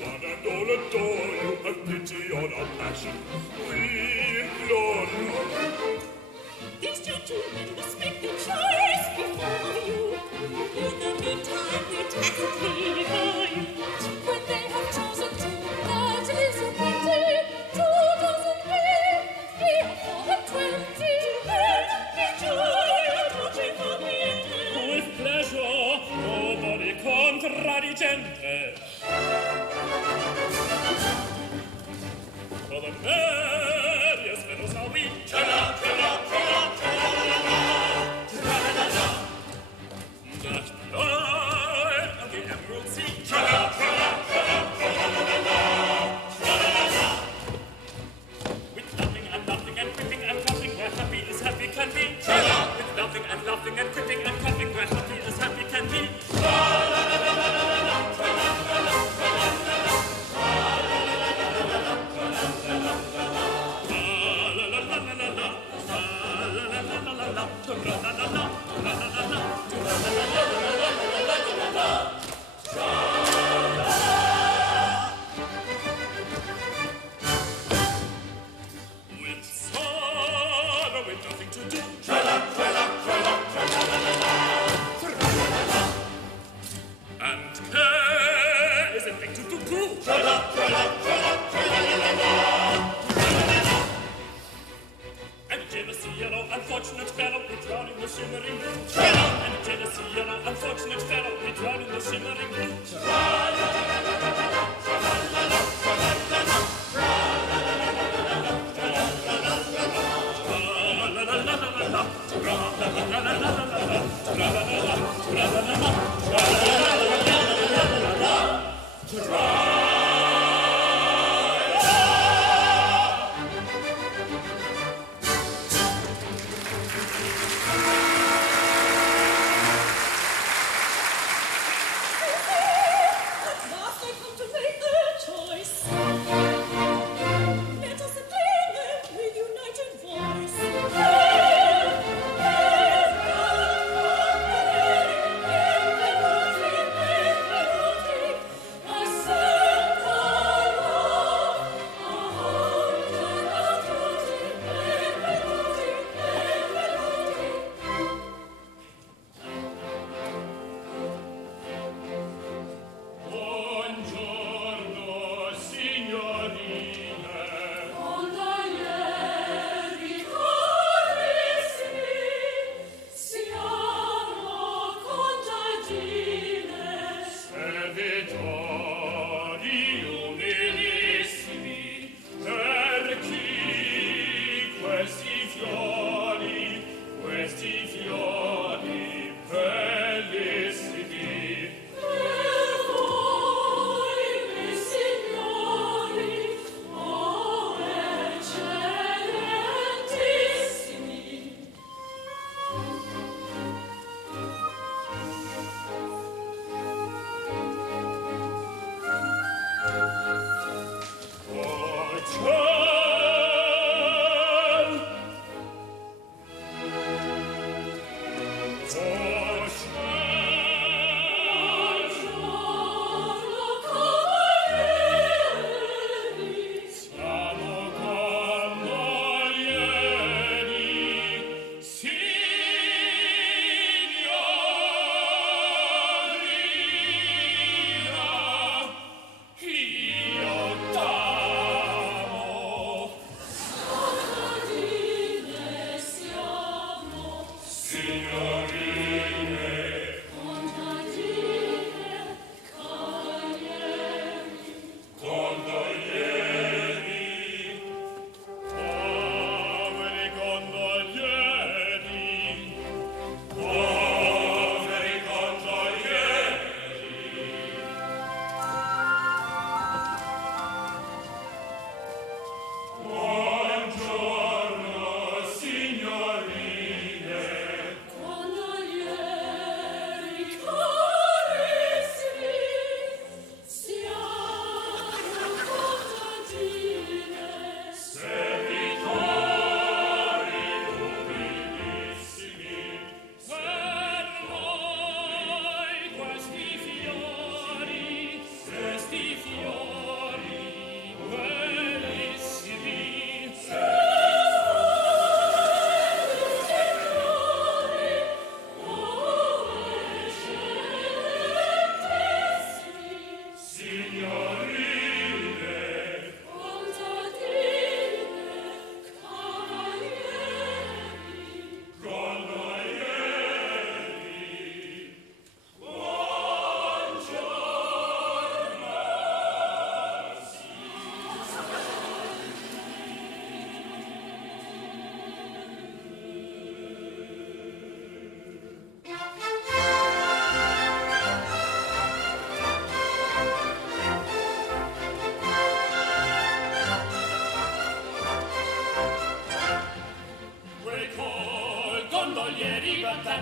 One and all adore you, have pity on our passion. We implore you. These gentlemen must make their choice before you. In the meantime, we tacitly divide. When they have chosen two, that is a pity. 2 dozen men, we have 4 and 20. Then enjoy a touching ambiente. With pleasure, nobody contradicente. For the man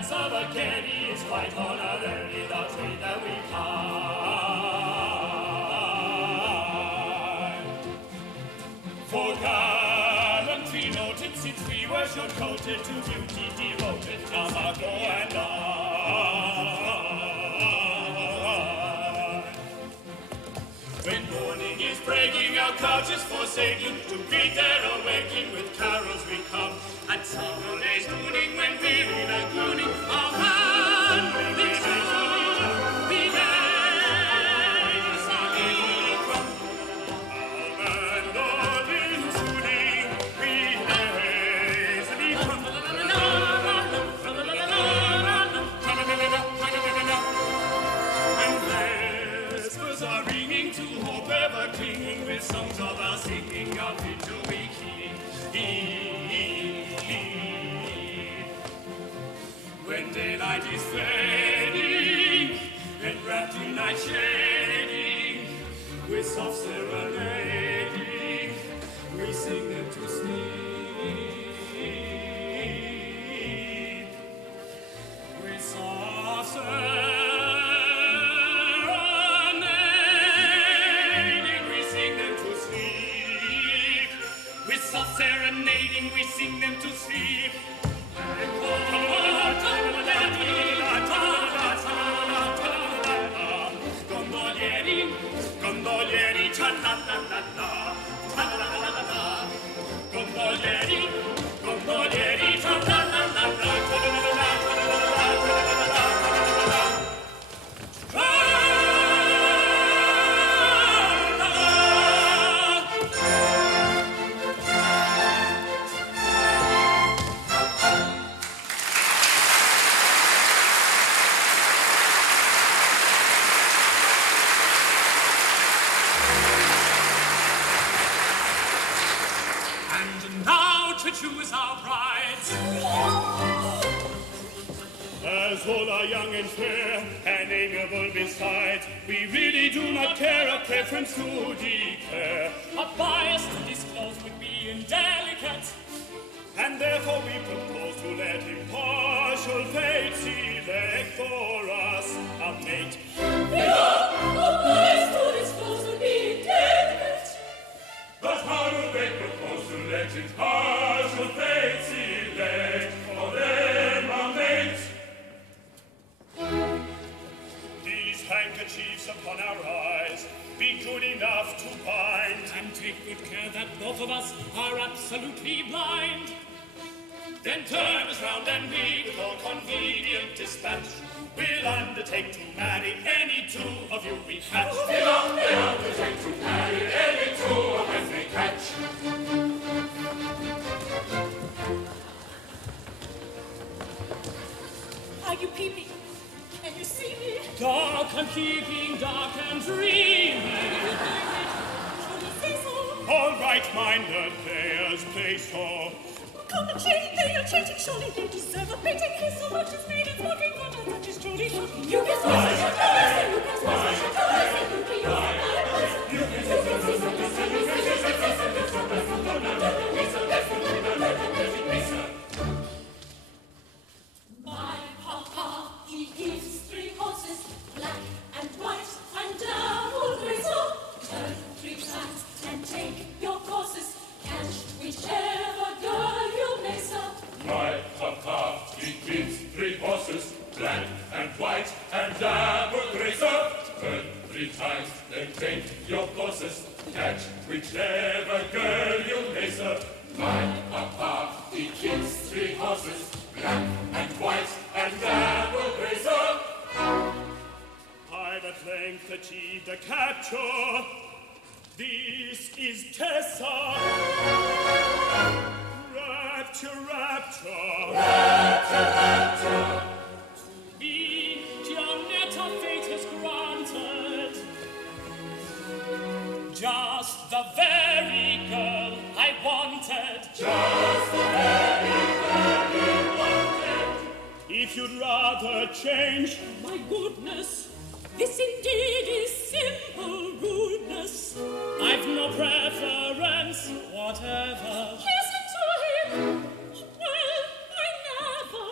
hands of a Getty is quite honorary the trade that we find. For gallantry noted since we were short-coated to duty devoted, Amago and I. When morning is breaking, our couches forsaking, to greet their awaking with carols we come. At summer days nooning, when weary lagooning, our man we songs of our singing of into we when daylight is fading, enwrapped in night shading, with soft serenading, we sing them to sleep. With soft serenading, we sing them to sleep. Gondolieri, gondolieri, cha-la-la-la-la, cha-la-la-la-la, gondolieri, gondolieri, cha-la-la-la-la, cha-la-la-la-la, cha-la-la-la-la, choose our brides. As all are young and fair and amiable besides, we really do not care a preference to declare. A bias to disclose would be indelicate, and therefore we propose to let impartial fate select for us a mate. A bias to disclose would be indelicate. But how do they propose to let impartial fate select for them a mate? These handkerchiefs upon our eyes be good enough to bind, and take good care that both of us are absolutely blind. then turn us round and we, with all convenient dispatch, will undertake to marry any two of you we catch. We'll undertake to marry any two of us we catch. Are you peeping? Can you see me? Dark and keeping, dark and dreamy. Shall we say so? All right-minded players play so. Come and cheating, they are cheating, surely they deserve a beating. Here's so much is made, it's mocking, one such is truly shocking. You can smash it, you can smash it, you can smash it, you can smash it, you can My papa, he gives 3 horses, black and white and double gray. So turn 3 times and take your courses, catch whichever girl you may, sir. My papa, he keeps 3 horses, black and white and double razor. Turn 3 times, then take your courses, catch whichever girl you may, sir. My papa, he keeps 3 horses, black and white and double razor. I've at length achieved a capture. This is Tessa. Rapture, rapture. Rapture, rapture. To me, Gianetta fate has granted just the very girl I wanted. Just the very girl you wanted. If you'd rather change, My goodness, this indeed is simple rudeness. I've no preference whatever. Listen to him. Well, I never.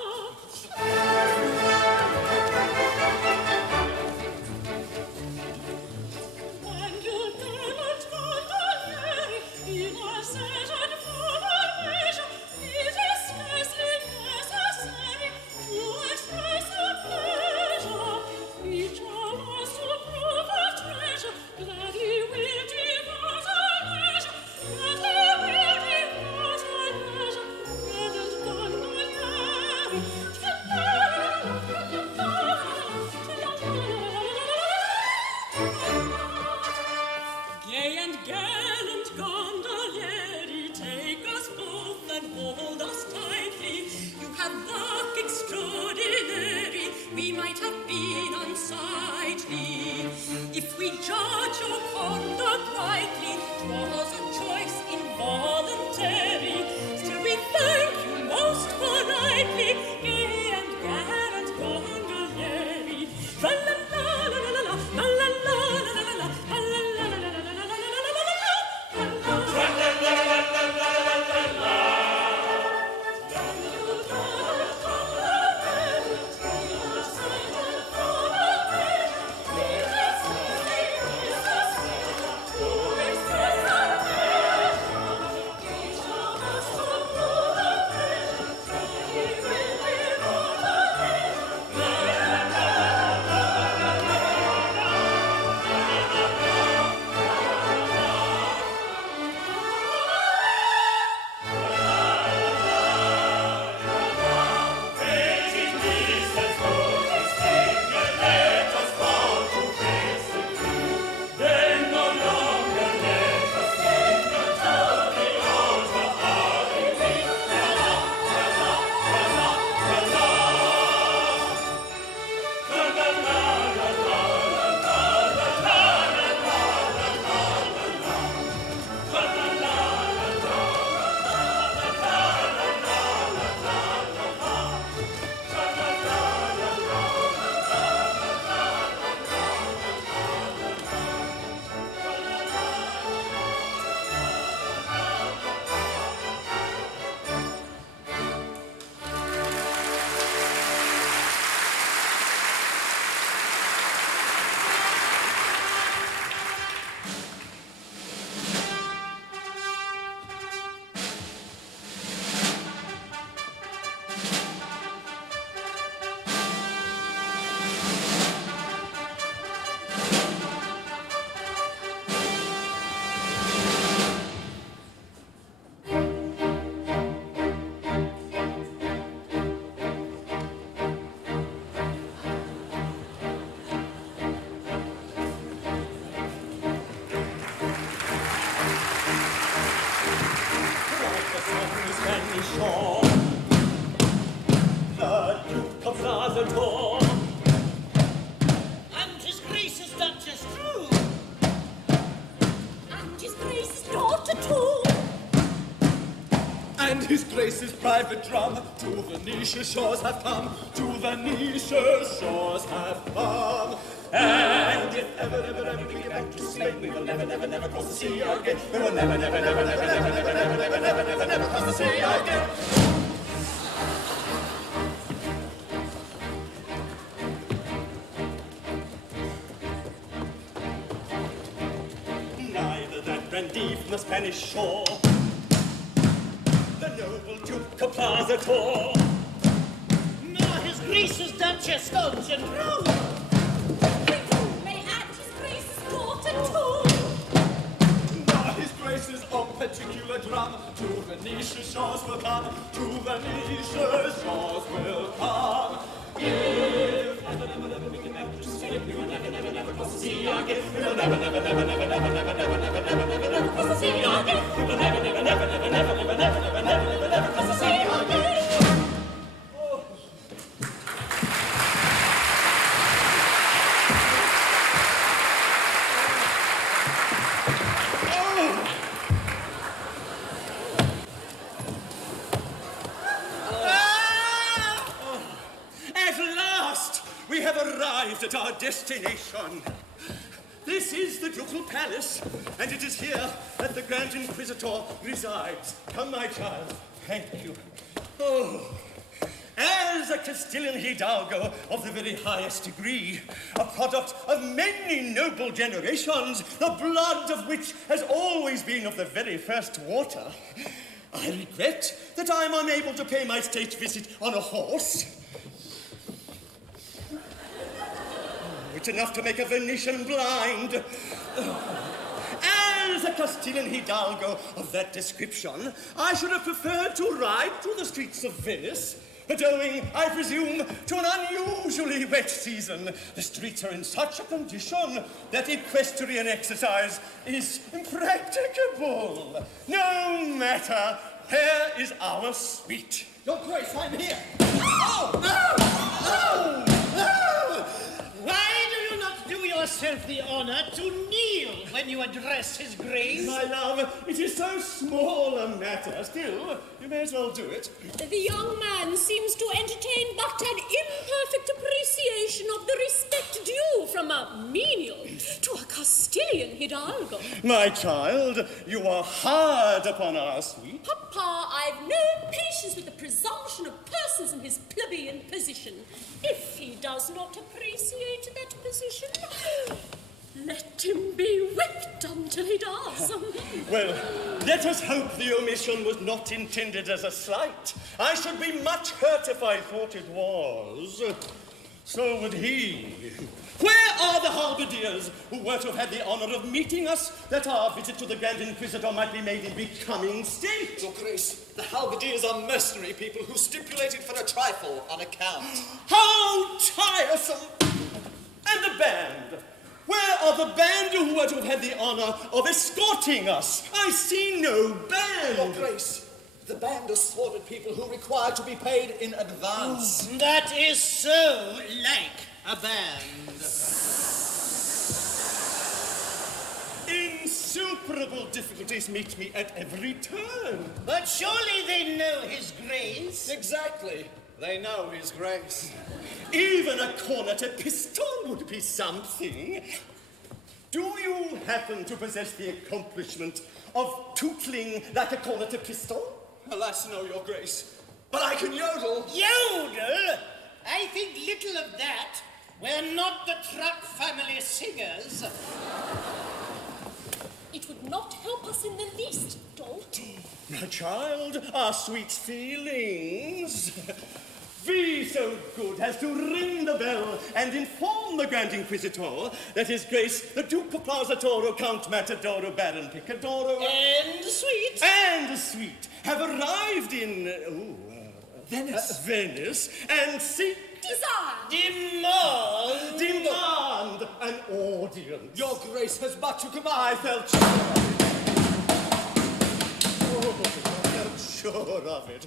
shore. The Duke of Lazador. And his Grace's Duchess too. And his Grace's daughter too. And his Grace's private drum to Venetian shores have come, to Venetian shores have come. And if ever we get back to Spain, we will never cross the sea again. We will never cross the sea again. Neither that grandee from the Spanish shore, the noble Duke of Plazator, Nor his Grace's Duchess stones and road. May add his Grace's daughter too. nor his Grace's own particular drum, to Venetian shores will come, to Venetian shores will come. If ever we can never escape, we will never cross the sea again. We will never cross the sea again. We will never cross the sea again. At last, we have arrived at our destination. This is the Ducal Palace, and it is here that the Grand Inquisitor resides. Come, my child. Thank you. Oh, as a Castilian hidalgo of the very highest degree, a product of many noble generations, the blood of which has always been of the very first water, I regret that I am unable to pay my state visit on a horse. It's enough to make a Venetian blind. As a Castilian hidalgo of that description, I should have preferred to ride through the streets of Venice, but owing, I presume, to an unusually wet season, the streets are in such a condition that equestrian exercise is impracticable. No matter, here is our suite. Your Grace, I'm here. Why do you not do yourself the honor to kneel when you address his Grace? My love, it is so small a matter. Still, you may as well do it. The young man seems to entertain but an imperfect appreciation of the respect due from a menial to a Castilian hidalgo. My child, you are hard upon our suite. Papa, I've no patience with the presumption of persons in his plebeian position. If he does not appreciate that position, let him be whipped until he does. Well, let us hope the omission was not intended as a slight. I should be much hurt if I thought it was. So would he. Where are the halberdiers who were to have had the honor of meeting us, that our visit to the Grand Inquisitor might be made in becoming state? Your Grace, the halberdiers are mercenary people who stipulated for a trifle on account. How tiresome! And the band? Where are the band who were to have had the honor of escorting us? I see no band. Your Grace, the band are sordid people who require to be paid in advance. That is so like a band. Insuperable difficulties meet me at every turn. But surely they know his Grace. Exactly. They know His Grace. Even a cornet pistol would be something. Do you happen to possess the accomplishment of tootling like a cornet pistol? Alas, no, Your Grace. But I can yodel. Yodel? I think little of that. We're not the Truck family singers. It would not help us in the least, Dolt. My child, our sweet feelings. Be so good as to ring the bell and inform the Grand Inquisitor that His Grace, the Duke of Plazator, Count Matadoro, Baron Picadoro, And sweet. and Sweet have arrived in Venice, and seek Desire. demand an audience. Your Grace has but to command. I felt sure. sure of it.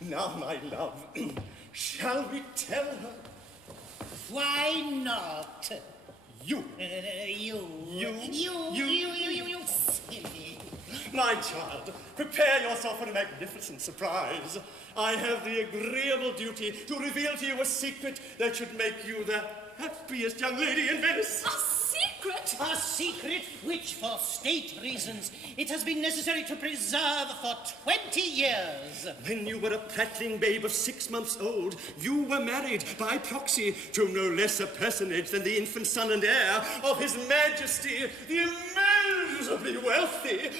Now, my love, shall we tell her? Why not? You. You silly. My child, prepare yourself for a magnificent surprise. I have the agreeable duty to reveal to you a secret that should make you the happiest young lady in Venice. A secret? A secret which, for state reasons, it has been necessary to preserve for 20 years. When you were a prattling babe of 6 months old, you were married by proxy to no less a personage than the infant son and heir of His Majesty, the immeasurably wealthy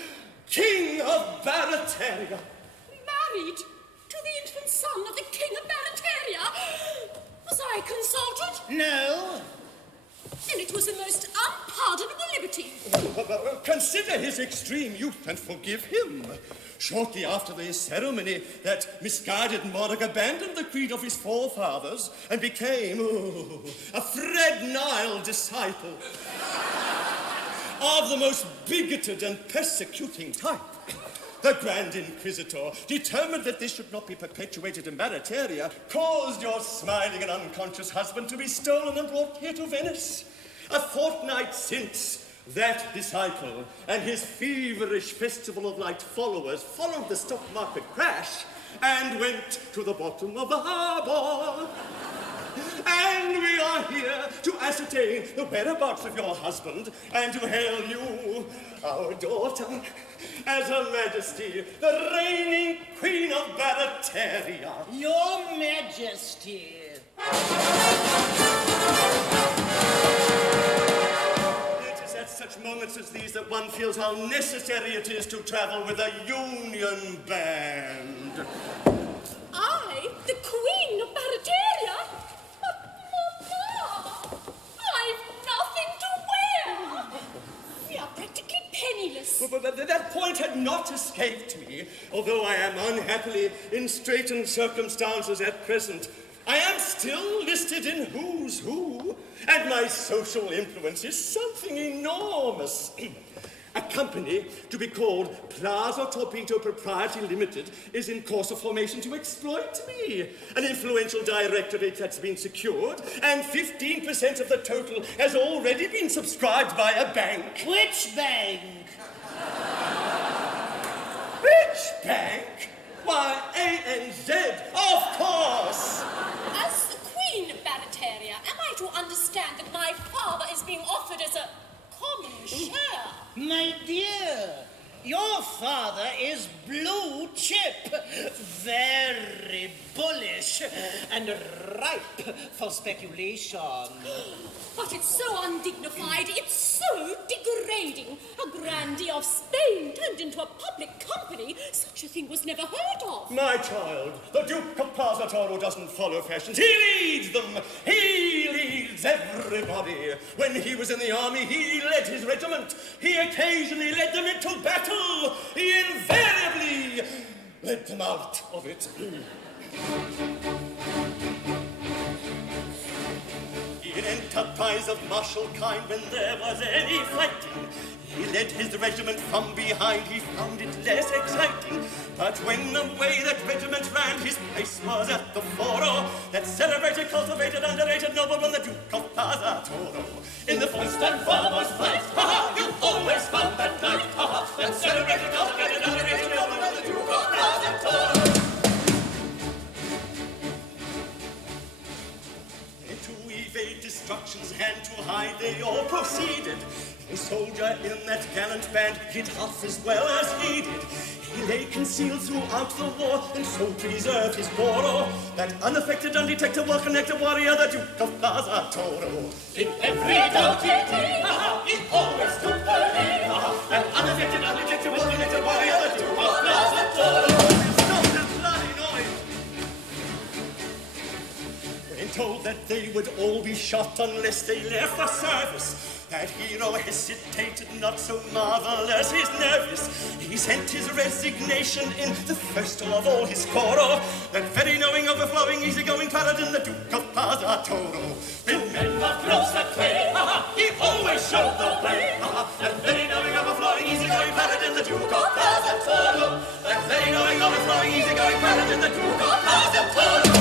King of Barataria. Married to the infant son of the King of Barataria? Was I consulted? No. Then it was a most unpardonable liberty. Consider his extreme youth and forgive him. Shortly after the ceremony, that misguided monarch abandoned the creed of his forefathers and became a Fred Nile disciple of the most bigoted and persecuting type. The Grand Inquisitor, determined that this should not be perpetuated in Barataria, caused your smiling and unconscious husband to be stolen and brought here to Venice. A fortnight since, that disciple and his feverish Festival of Light followers followed the stock market crash and went to the bottom of the harbor. And we are here to ascertain the whereabouts of your husband and to hail you, our daughter, as Her Majesty, the reigning Queen of Barataria. Your Majesty. It is at such moments as these that one feels how necessary it is to travel with a union band. I, the Queen of Barataria? Mamma, I've nothing to wear. We are practically penniless. But that point had not escaped me, although I am unhappily in straitened circumstances at present. I am still listed in Who's Who, and my social influence is something enormous. A company to be called Plaza Torpedo Propriety Limited is in course of formation to exploit me. An influential directorate that's been secured, and 15% of the total has already been subscribed by a bank. Which bank? Which bank? Why, ANZ, of course! As the Queen of Barataria, am I to understand that my father is being offered as a common share? My dear, your father is blue chip, very bullish and ripe for speculation. But it's so undignified, it's so degrading. A grandee of Spain turned into a public company. Such a thing was never heard of. My child, the Duke of Plaza Toro doesn't follow fashions. He leads them. He leads everybody. When he was in the army, he led his regiment. He occasionally led them into battle. He invariably led them out of it. In enterprise of martial kind, when there was any fighting, he led his regiment from behind, he found it less exciting. But when the way that regiment ran, his place was at the foro, that celebrated, cultivated, underrated nobleman, the Duke of Plaza Toro. In the first and foremost fight, you always found that night, that celebrated, cultivated, underrated nobleman, the Duke of Plaza Toro. Destruction's hand to hide, they all proceeded. A soldier in that gallant band did half as well as he did. He lay concealed throughout the war and so preserved his coro. That unaffected, undetected, well-connected warrior, the Duke of Plaza Toro. In every doughty he always took the lead. An unaffected, undetected, well-connected warrior, the Duke of Plaza Toro. Stop that bloody noise! Told that they would all be shot unless they left for service. That hero hesitated not, so marvelous his nervous. He sent his resignation in, the first of all his coro. That very knowing, overflowing, easygoing paladin, the Duke of Plaza Toro. When men of close acclaim, he always showed the way. That very knowing, overflowing, easygoing paladin, the Duke of Plaza Toro. That steady going, overflowing, easygoing, present in the true God, powers of total.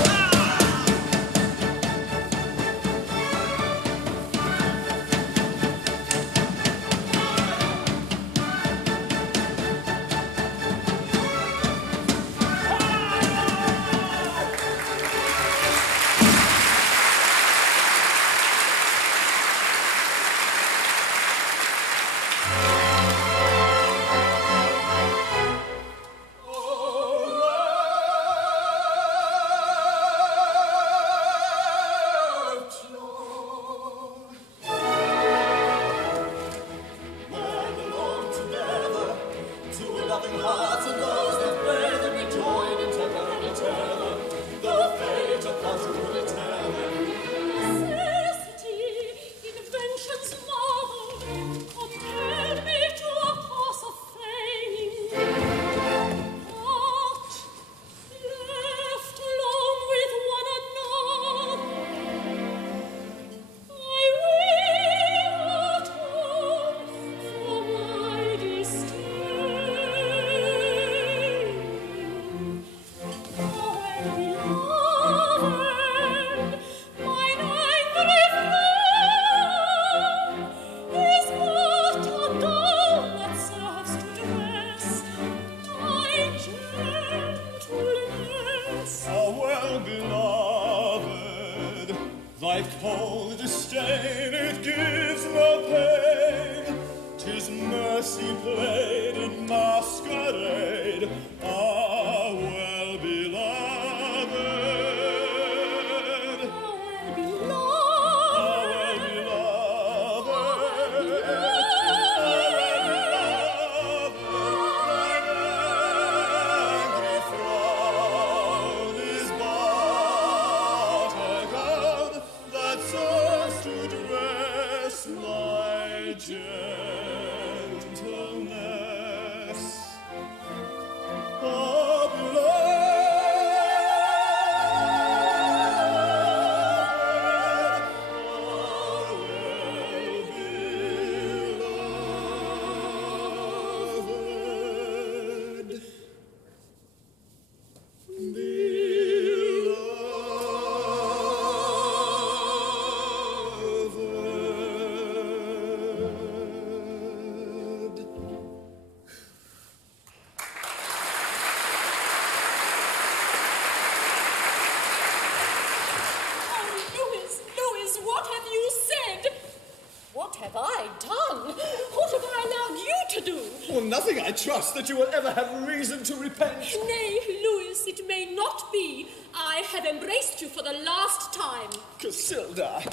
Nothing, I trust, that you will ever have reason to repent. Nay, Louis, it may not be. I have embraced you for the last time. Casilda.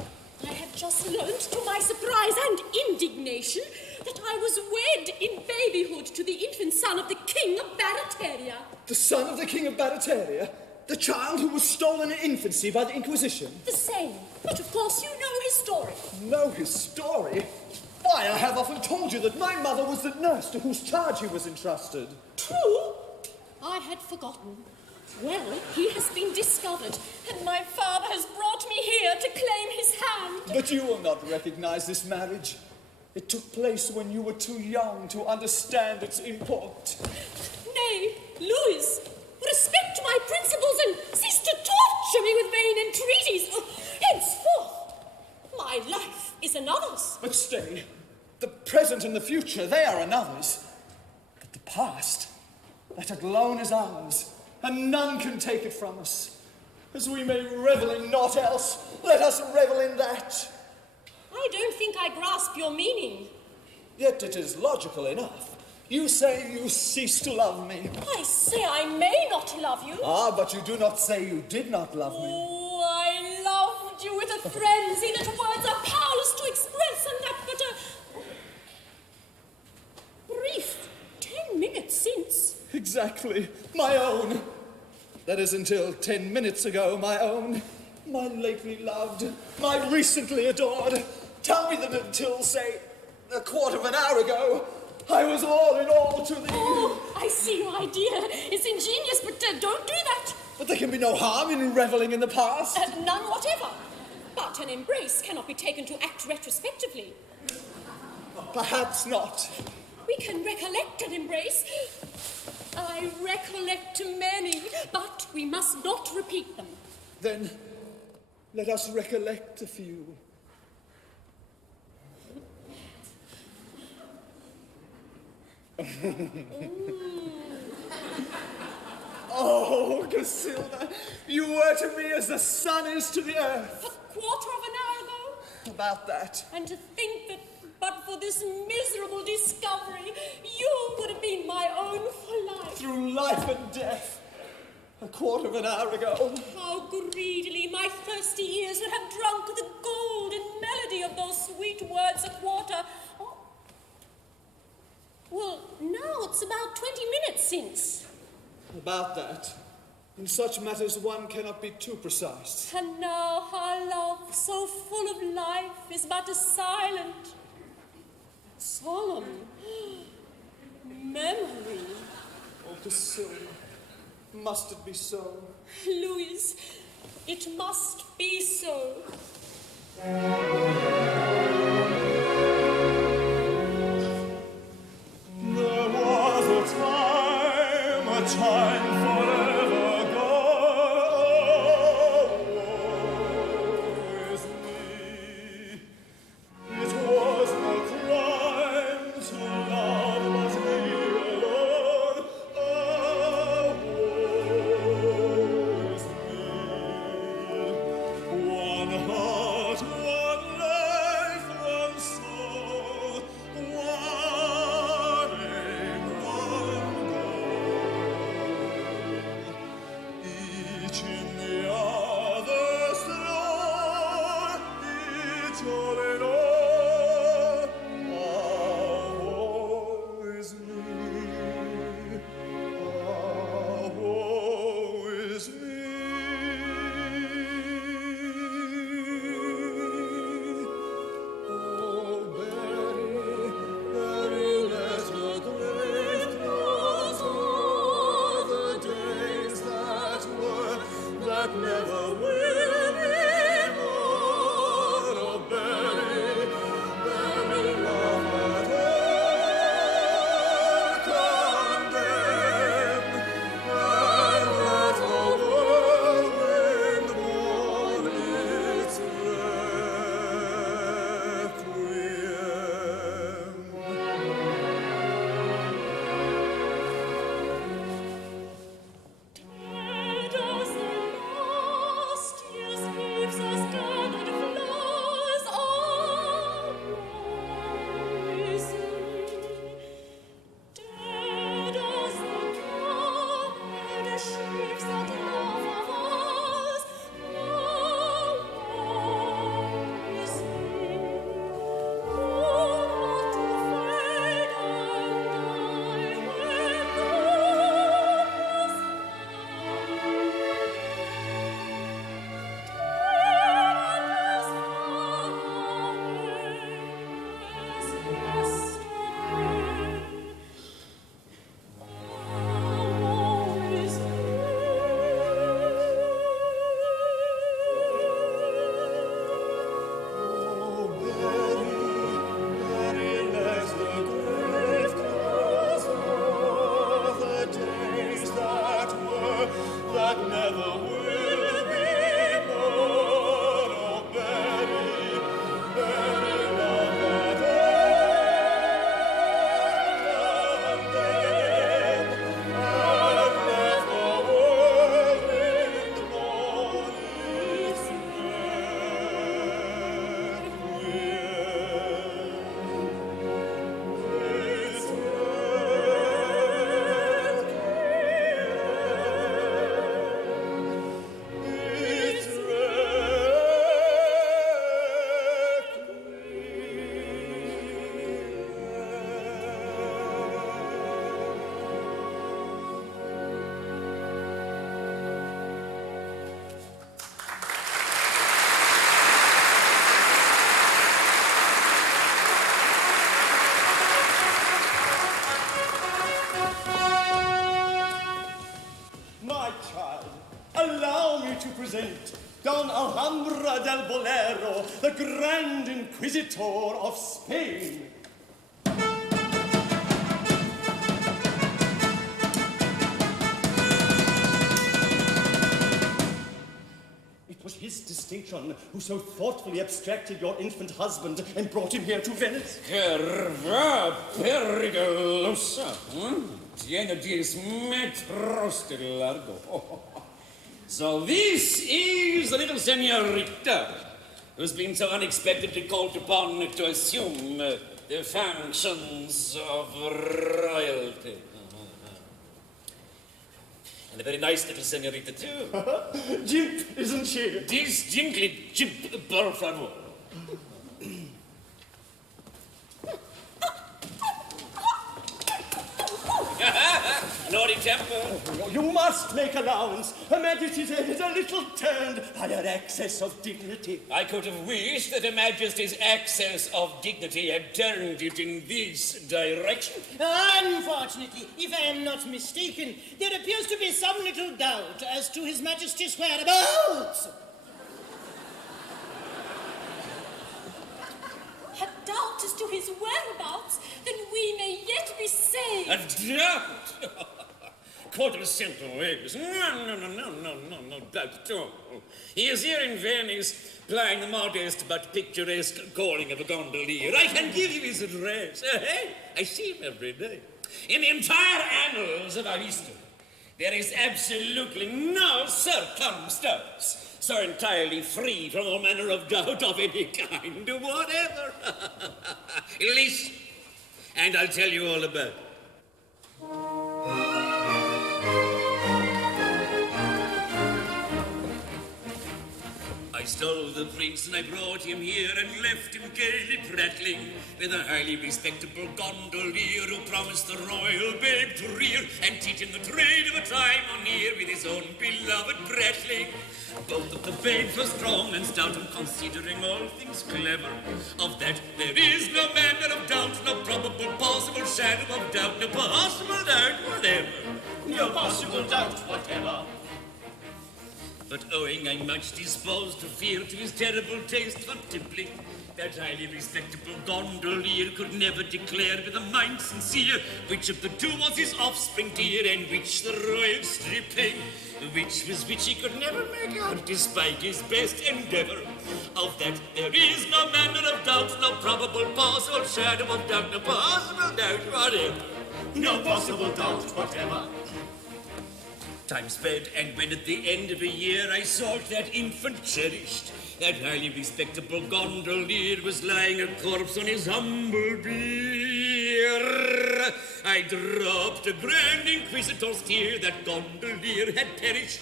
I have just learnt, to my surprise and indignation, that I was wed in babyhood to the infant son of the King of Barataria. The son of the King of Barataria? The child who was stolen in infancy by the Inquisition? The same. But of course you know his story. Know his story? Why, I have often told you that my mother was the nurse to whose charge he was entrusted. True. I had forgotten. Well, he has been discovered, and my father has brought me here to claim his hand. But you will not recognize this marriage. It took place when you were too young to understand its import. Nay, Louis, respect my principles and cease to torture me with vain entreaties. Henceforth, my life is another's. But stay. The present and the future, they are another's. But the past, that alone is ours, and none can take it from us. As we may revel in naught else, let us revel in that. I don't think I grasp your meaning. Yet it is logical enough. You say you cease to love me. I say I may not love you. Ah, but you do not say you did not love me. Oh, I loved you with a frenzy that words are powerless to express, and that but a brief 10 minutes since. Exactly. My own. That is until 10 minutes ago, my own. My lately loved. My recently adored. Tell me that until, say, a quarter of an hour ago, I was all in all to thee. Oh, I see your idea. It's ingenious, but don't do that. But there can be no harm in reveling in the past. None whatever. But an embrace cannot be taken to act retrospectively. Perhaps not. We can recollect an embrace. I I recollect many, but we must not repeat them. Then let us recollect a few. Oh, Casilda, you were to me as the sun is to the earth. A quarter of an hour ago? About that. And to think that but for this miserable discovery, you would have been my own for life. Through life and death. A quarter of an hour ago. How greedily my thirsty ears would have drunk the golden melody of those sweet words a quarter. Oh. Well, now it's about 20 minutes since. About that. In such matters one cannot be too precise. And now our love, so full of life, is but a silent, solemn memory. Oh, Casilda, must it be so? Louis, it must be so. There was a time forever gone. Woe is me. It was no crime to love but me alone. Oh, woe is me. One heart, one life, one soul, one aim, one goal. Each in the other's throne, each all in all. Ah, woe is me. Ah, woe is me. Oh, Betty, Betty, let her grave close all the days that were, that never will be more. Oh, Betty, Betty, love at all condemn, and let the whirlwind mourn its Dead as the last year's leaves, as gathered flowers, all rising. Dead as the gathered sheaves that love of ours, all rising. All not to fade and die when love is Oh, Betty, Betty, let the grave close all the days that were, that never will be more. Oh, Betty, Betty, love at all condemn, and let the whirlwind mourn its My child, allow me to present Don Alhambra del Bolero, the Grand Inquisitor of Spain. one who so thoughtfully abstracted your infant husband and brought him here to Venice? Curva pericolosa. Tiene 10 metros de largo. So this is the little señorita who's been so unexpectedly called upon to assume the functions of royalty. And a very nice little señorita too. Jimp, isn't she? Distinctly jimp, por favor. Naughty temper. You must make allowance. Her Majesty's head is a little turned by her excess of dignity. I could have wished that Her Majesty's excess of dignity had turned it in this direction. Unfortunately, if I am not mistaken, there appears to be some little doubt as to His Majesty's whereabouts. A doubt as to his whereabouts, then we may yet be saved. A doubt? Quarter century ways. No doubt at all. He is here in Venice, plying the modest but picturesque calling of a gondolier. I can give you his address. Hey, I see him every day. In the entire annals of our history, there is absolutely no circumstance so entirely free from all manner of doubt of any kind whatever. Listen, and I'll tell you all about it. I stole the prince and I brought him here and left him gaily prattling with a highly respectable gondolier who promised the royal babe to rear and teach him the trade of a time or near with his own beloved prattling. Both of the babes were strong and stout and considering all things clever. Of that there is no manner of doubt, no probable possible shadow of doubt, no possible doubt whatever. No possible doubt whatever. But owing I'm much disposed to fear to his terrible taste for tippling, that highly respectable gondolier could never declare with a mind sincere which of the two was his offspring dear and which the royal stripping. Which was which he could never make out despite his best endeavor. Of that there is no manner of doubt, no probable possible shadow of doubt, no possible doubt whatever. No possible doubt whatever. Time sped, and when at the end of a year I sought that infant cherished, that highly respectable gondolier was lying a corpse on his humble bier. I dropped a grand inquisitor's tear, that gondolier had perished.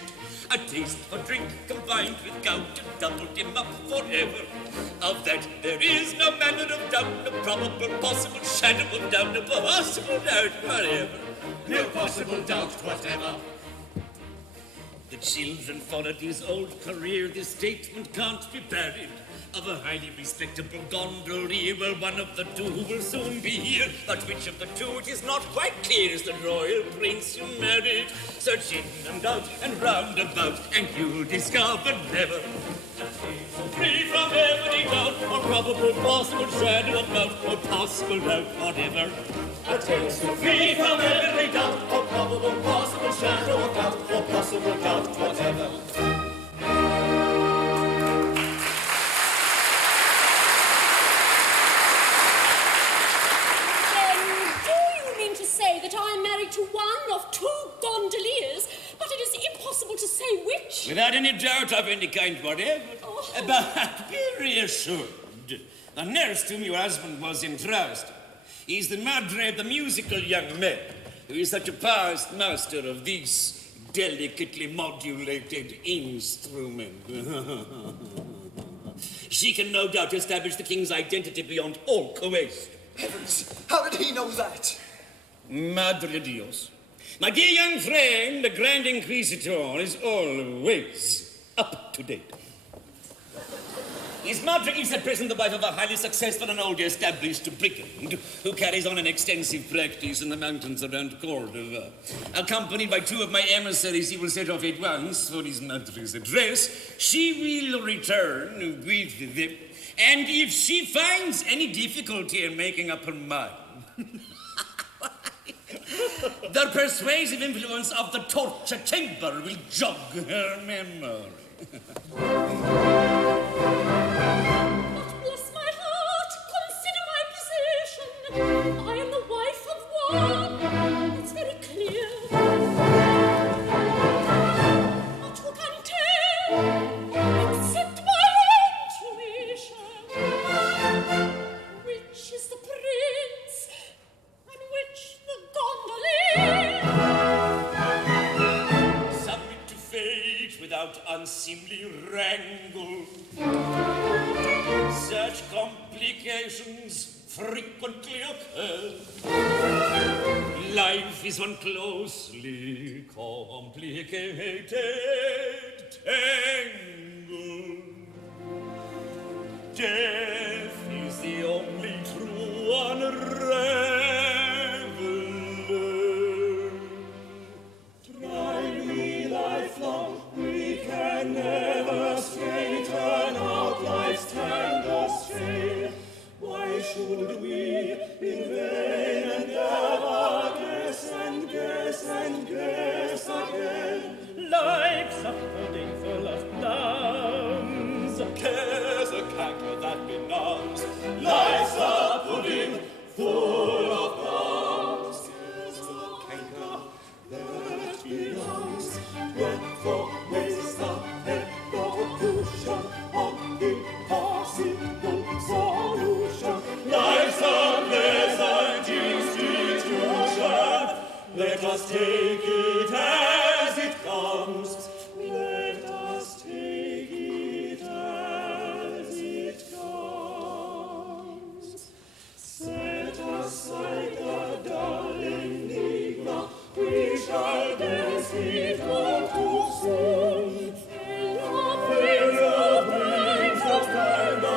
A taste for drink combined with gout doubled him up forever. Of that there is no manner of doubt, no probable possible shadow of doubt, no possible doubt whatever. No possible doubt whatever. The children followed his old career, this statement can't be buried. Of a highly respectable gondolier, well, one of the two will soon be here. But which of the two it is not quite clear is the royal prince you married. Search in and out and round about, and you'll discover never. Free from every doubt, or probable possible shadow of doubt, or possible doubt whatever. A tale so free from every doubt, or probable possible shadow of doubt, or possible doubt whatever. That I am married to one of two gondoliers, but it is impossible to say which. Without any doubt of any kind whatever. Oh. But be reassured. The nurse to whom your husband was entrusted is the madre of the musical young man, who is such a past master of this delicately modulated instrument. She can no doubt establish the king's identity beyond all question. Heavens, how did he know that? Madre Dios. My dear young friend, the Grand Inquisitor is always up to date. His madre is at present the wife of a highly successful and old established brigand who carries on an extensive practice in the mountains around Cordova. Accompanied by two of my emissaries, he will set off at once for his madre's address. She will return with them, and if she finds any difficulty in making up her mind, the persuasive influence of the torture chamber will jog her memory. But bless my heart, consider my position. I am the wife of one. It's very clear. But who can tell, except my intuition, which is the prince and which the gondolier? Submit to fate without unseemly wrangle. Such complications frequently occur. Life is one closely complicated tangle. Death is the only true unraveler. Try me lifelong, we can never straighten out life's tangled strain. Why should we in vain endeavor guess and guess and guess again? Life's a pudding full of plums. Care's a canker that benumbs. Life's a pudding full of plums. Care's a canker that benumbs. Wherefore waste the evolution on impossible solution? Life's a pleasant institution. Let us take it as it comes. Let us take it as it comes. Set aside the dull enigma. We shall guess it all too soon. Failure brings a kind of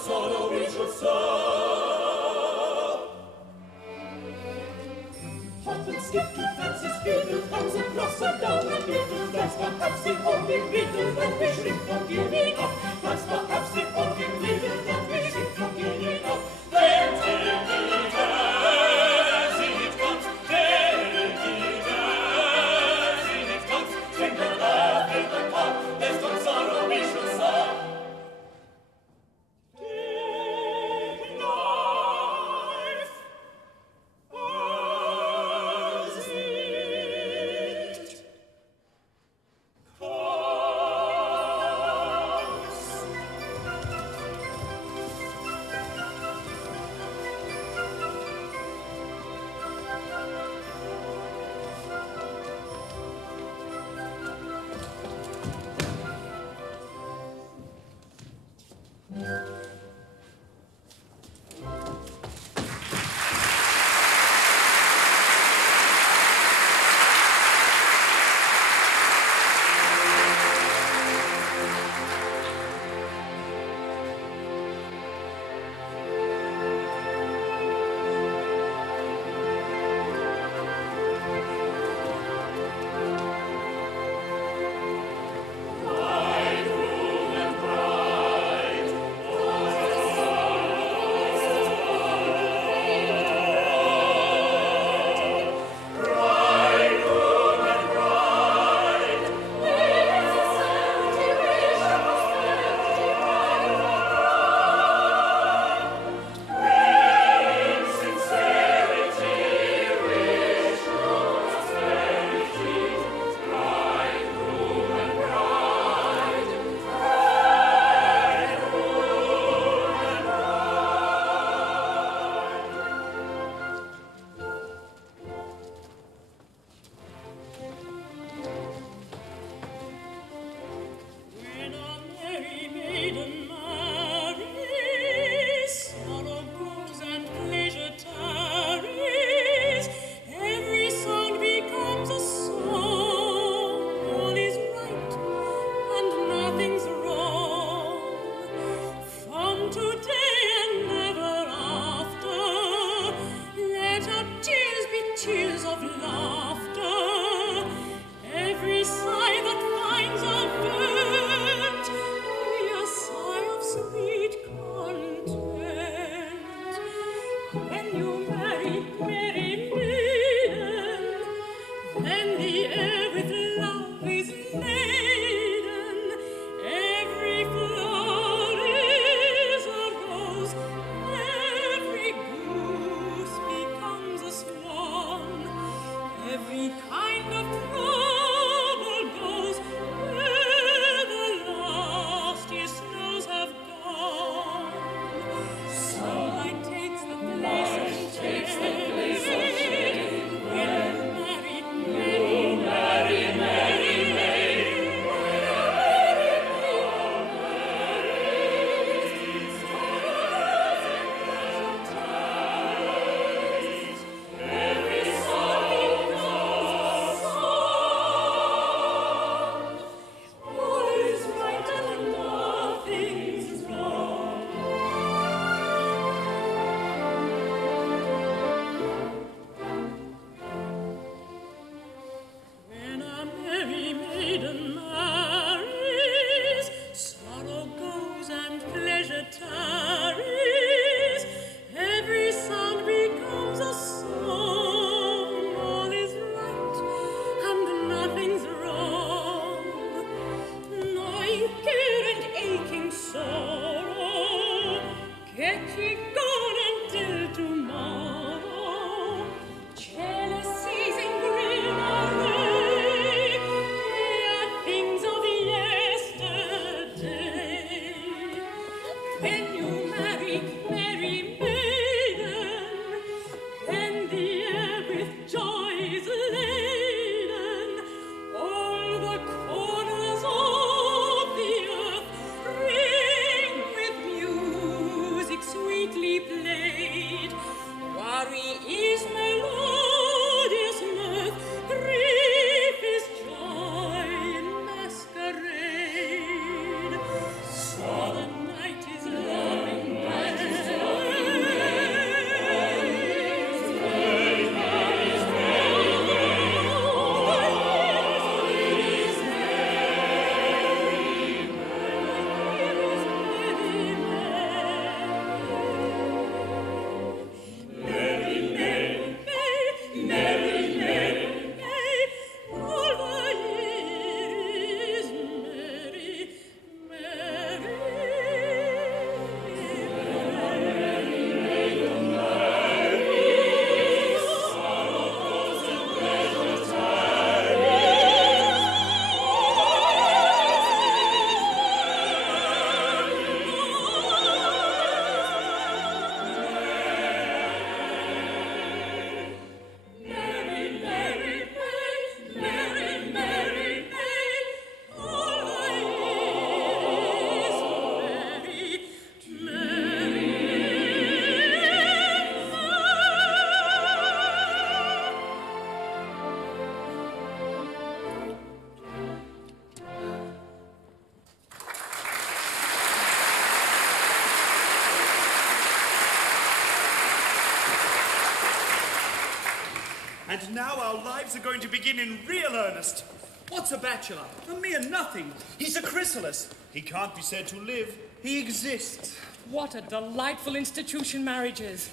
sorrow we should sow. Hop and skip to fancy's fiddle, comes across and down and little. That's perhaps the only riddle that we shrink from giving up. That's perhaps the only riddle that we shrink from giving up. Then take it as it comes. Take it as it comes. Sing the laugh in the cup. There's no sorrow we should sow. And now our lives are going to begin in real earnest. What's a bachelor? A mere nothing. He's a chrysalis. He can't be said to live. He exists. What a delightful institution marriage is.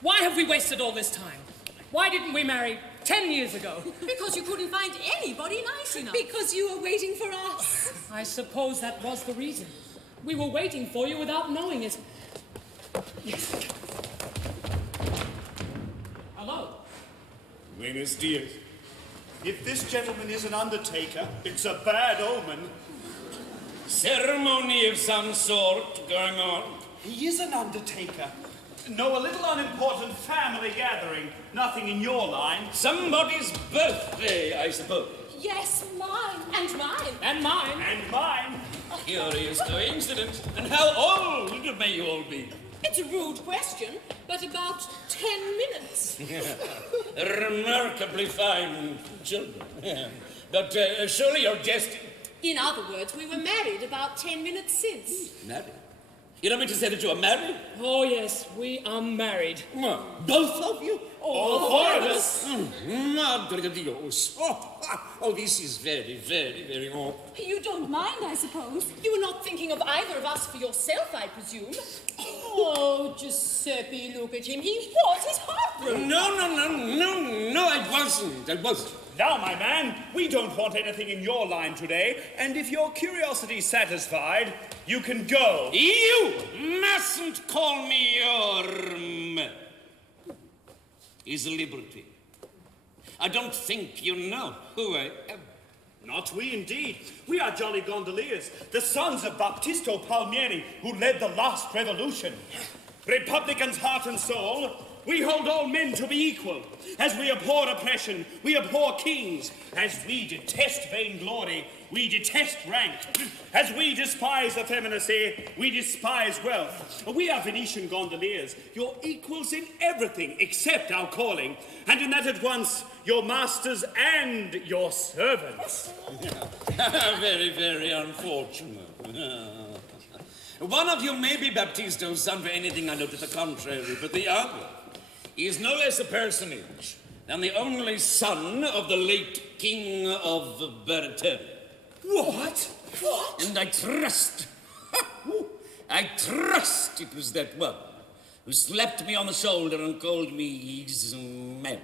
Why have we wasted all this time? Why didn't we marry 10 years ago? Because you couldn't find anybody nice enough. Because you were waiting for us. I suppose that was the reason. We were waiting for you without knowing it. Yes. Hello. Buenos dias. If this gentleman is an undertaker, it's a bad omen. Ceremony of some sort going on. He is an undertaker. No, a little unimportant family gathering. Nothing in your line. Somebody's birthday, I suppose. Yes, mine. And mine. And mine. And mine. Curious coincidence. And how old may you all be? It's a rude question, but about 10 minutes. Remarkably fine children. But surely you're jesting. In other words, we were married about 10 minutes since. Married? You don't mean to say that you are married? Oh, yes, we are married. Both of you? All four of us. Madre de Dios. Oh, this is very, very, very awkward. You don't mind, I suppose. You were not thinking of either of us for yourself, I presume. Oh, Giuseppe, look at him. He was his heart broken. No, I wasn't. Now, my man, we don't want anything in your line today, and if your curiosity's satisfied, you can go. You mustn't call me your man. Is liberty. I don't think you know who I am. Not we, indeed. We are jolly gondoliers, the sons of Baptisto Palmieri, who led the last revolution. Republicans heart and soul, we hold all men to be equal. As we abhor oppression, we abhor kings. As we detest vainglory, we detest rank. As we despise effeminacy, we despise wealth. We are Venetian gondoliers, your equals in everything except our calling, and in that at once your masters and your servants. Very, very unfortunate. One of you may be Baptisto's son for anything I know to the contrary, but the other is no less a personage than the only son of the late King of Bertone. What? And I trust it was that one who slapped me on the shoulder and called me his man.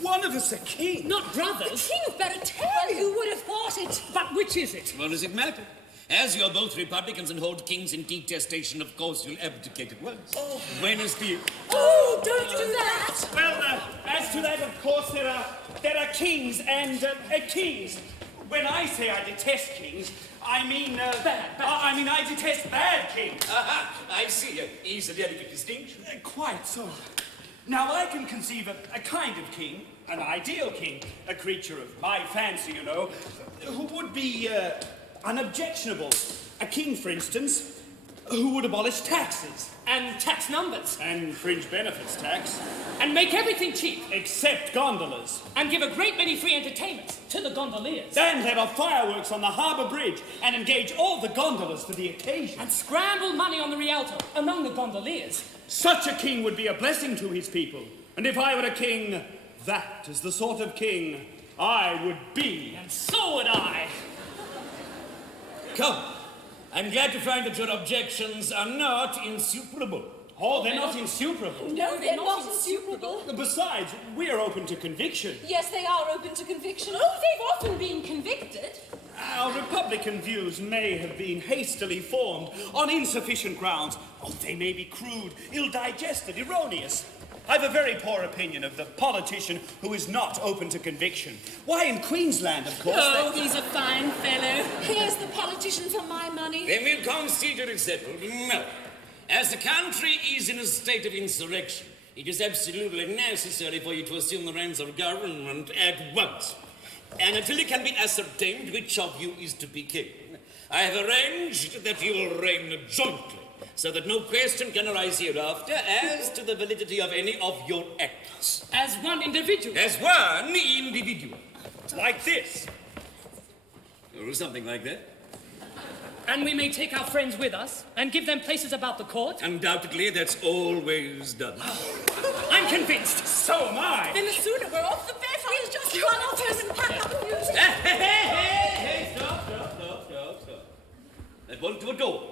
One of us a king. Not brothers. King of Bertone. Who would have thought it? But which is it? What does it matter? As you're both Republicans and hold kings in detestation, of course you'll abdicate at once. Buenos dias. Oh, don't do that. Well, as to that, of course, there are kings and kings. When I say I detest kings, I mean I detest bad kings. Aha, I see. Easy, delicate distinction. Quite so. Now I can conceive a kind of king, an ideal king, a creature of my fancy, you know, who would be unobjectionable. A king, for instance, who would abolish taxes. And tax numbers. And fringe benefits tax. And make everything cheap. Except gondolas. And give a great many free entertainments to the gondoliers. And have a fireworks on the harbour bridge and engage all the gondolas for the occasion. And scramble money on the Rialto among the gondoliers. Such a king would be a blessing to his people. And if I were a king, that is the sort of king I would be. And so would I. Come. I'm glad to find that your objections are not insuperable. Oh, they're not insuperable. No, they're not insuperable. Besides, we're open to conviction. Yes, they are open to conviction. Oh, they've often been convicted. Our Republican views may have been hastily formed on insufficient grounds. Oh, they may be crude, ill-digested, erroneous. I've a very poor opinion of the politician who is not open to conviction. Why, in Queensland, of course... Oh, he's a fine fellow. Here's the politician for my money. Then we'll consider it settled. No. As the country is in a state of insurrection, it is absolutely necessary for you to assume the reins of government at once. And until it can be ascertained which of you is to be king, I have arranged that you will reign jointly, so that no question can arise hereafter as to the validity of any of your acts. As one individual. As one individual. Like this. Or something like that. And we may take our friends with us and give them places about the court. Undoubtedly, that's always done. I'm convinced. So am I. Then the sooner we're off, the better. We'll just run off and pack up and use it. Hey, stop. That won't do at all.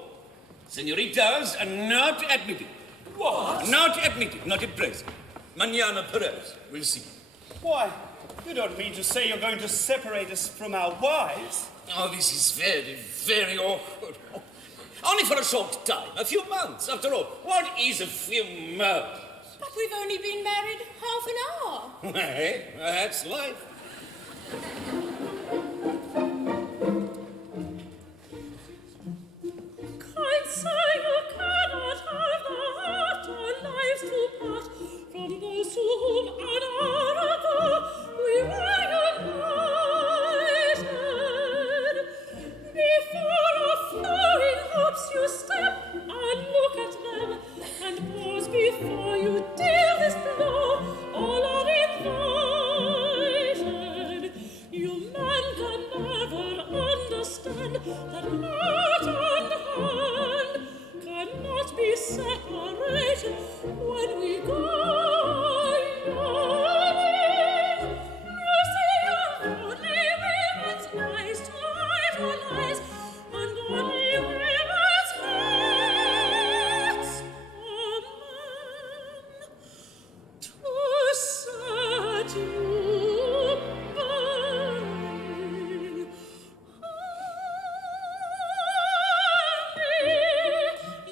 Senoritas are not admitted. What? Not admitted, not at present. Mañana Perez, we'll see. Why, you don't mean to say you're going to separate us from our wives? Oh, this is very, very awkward. Only for a short time, a few months, after all. What is a few months? But we've only been married half an hour. Hey, that's life. Kind sir, you cannot have the heart our lives to part from those to whom an hour ago we were united. Before our flowing hopes you step and look at them, and pause before you deal this blow, all uninvited. You men can never understand that heart and hand cannot be separated when we go yawning. You see only women's eyes to idolize, and only women's hearts are men to set you burning.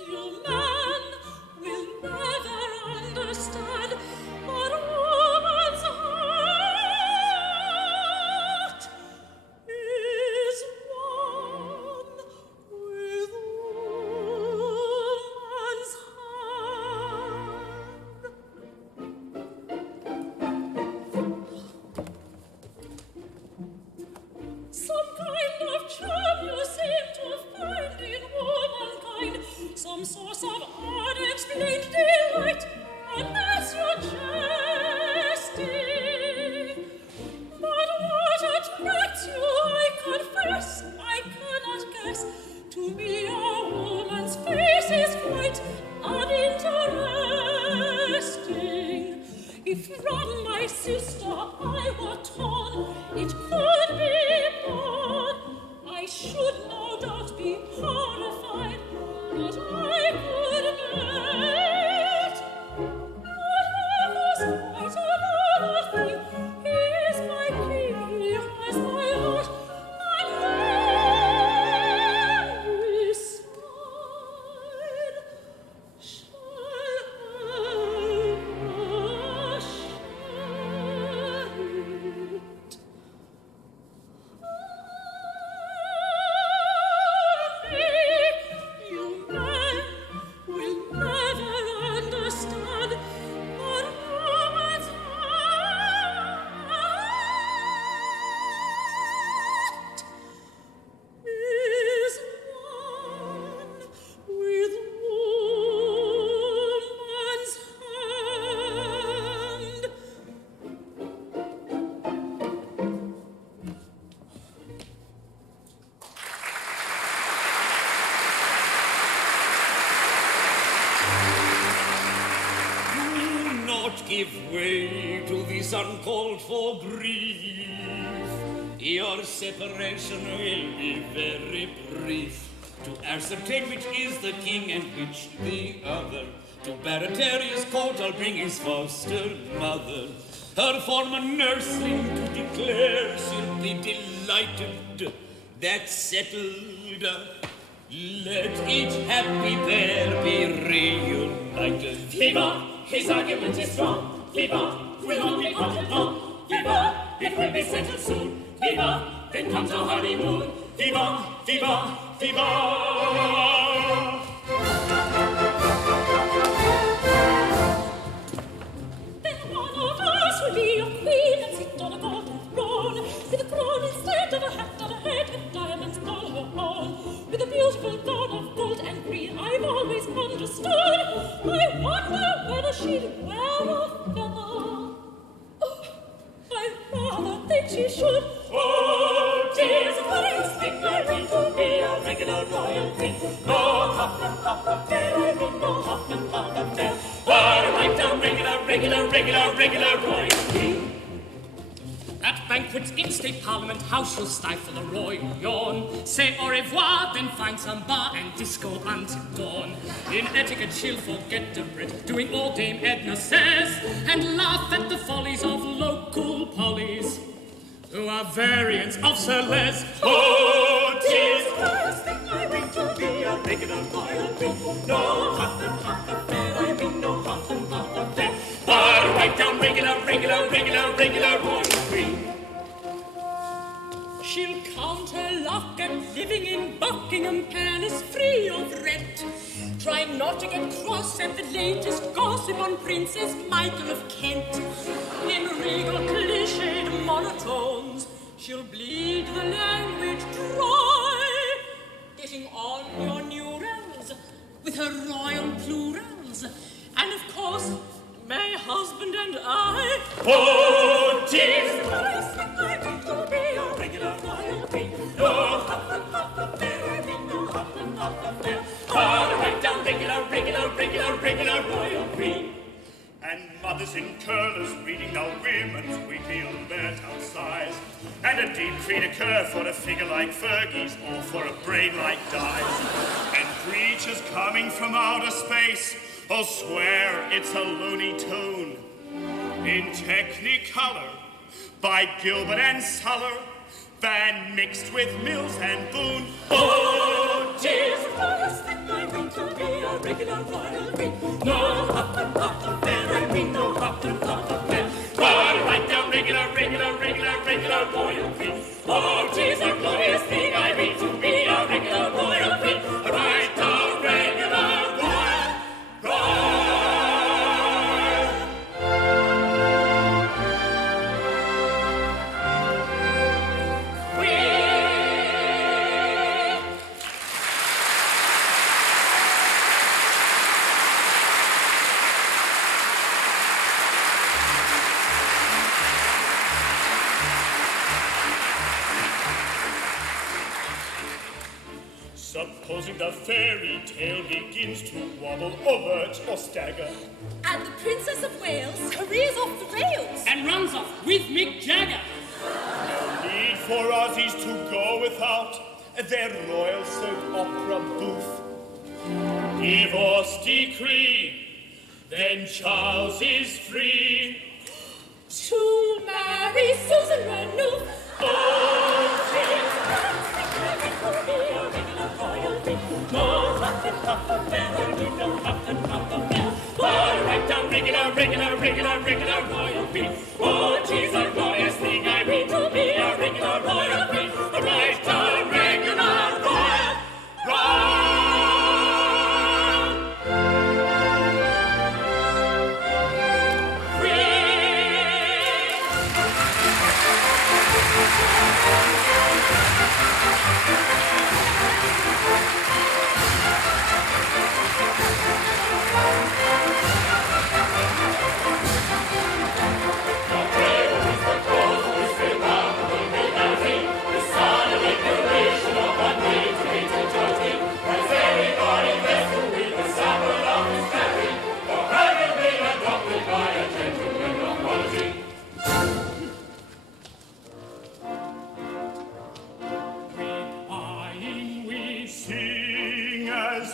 You man will never understand what a woman's heart is one with woman's hand. Some kind of charm you seem to find in womankind, some source of unexplained delight, and that's your jesting. But what attracts you, I confess, I cannot guess. To me, a woman's face is quite uninteresting. If from my sister I were torn, it could be borne. I should no doubt be horrified, but I could bear it. But others might another thing. He is my king, he has my heart, and every side shall ever share it. You men will never understand what a woman's heart is one with woman's hand. Do not give way to this uncalled for grief. Your separation will be very brief. To ascertain which is the king and which the other, to Barateria's court I'll bring his foster mother. Her former nursling to declare she'll be delighted. That's settled. Let each happy pair be reunited. Viva, his argument is strong. Viva, will not be parted long. Viva, it will be settled soon. Viva, then comes our honeymoon. Viva, viva, viva. Then one of us will be your queen and sit on a golden throne, with a crown instead of a hat on a head, and diamonds all her own, with a beautiful gown of gold and green. I've always understood. I wonder whether she'd wear a feather. Oh, I rather think she should. Oh, dear, it's a curious thing I want to be a regular royal queen. No hop affair, I mean no hop affair. But a right down regular royal queen. At banquets in State Parliament House you'll stifle a royal yawn. Say au revoir, then find some bar and disco until dawn. In etiquette she'll forget the Brit, doing all Dame Edna says, and laugh at the follies of local pollies, who are variants of Sir Les. Oh, 'tis the first thing I mean to be a regular royal queen. No hop affair, I mean no hop affair. But a right down regular royal queen. She'll count her luck at living in Buckingham Palace free of rent, trying not to get cross at the latest gossip on Princess Michael of Kent. In regal cliched monotones, she'll bleed the language dry, getting on your new realms with her royal plurals, and of course, my husband and I. Oh, 'tis the first thing I mean to be a regular royal queen. No hop affair, I mean no hop affair. But a right down regular royal queen. And mothers in curlers reading the women's weekly on their town size, and a deep creed occur for a figure like Fergie's or for a brain like Di's, and creatures coming from outer space all swear it's a Looney Tune. In Technicolor by Gilbert and Suller, Van mixed with Mills and Boone. Oh, 'tis the first thing I mean to be a regular royal queen. No hop affair, I mean no hop affair. But a right down regular royal queen. Oh, 'tis a glorious thing I mean to be a regular royal queen. A right down regular royal Supposing the fairy tale begins to wobble or lurch or stagger, And the Princess of Wales careers off the rails. And runs off with Mick Jagger. no need for Aussies to go without their royal soap opera booth. Divorce decree, then Charles is free To marry Susan Renouf. Oh, 'tis the first thing I mean to be a regular royal queen. No hop affair, I mean no hop affair. But a right down regular royal queen. Oh, 'tis a glorious thing I mean to be a regular royal queen. A right down regular royal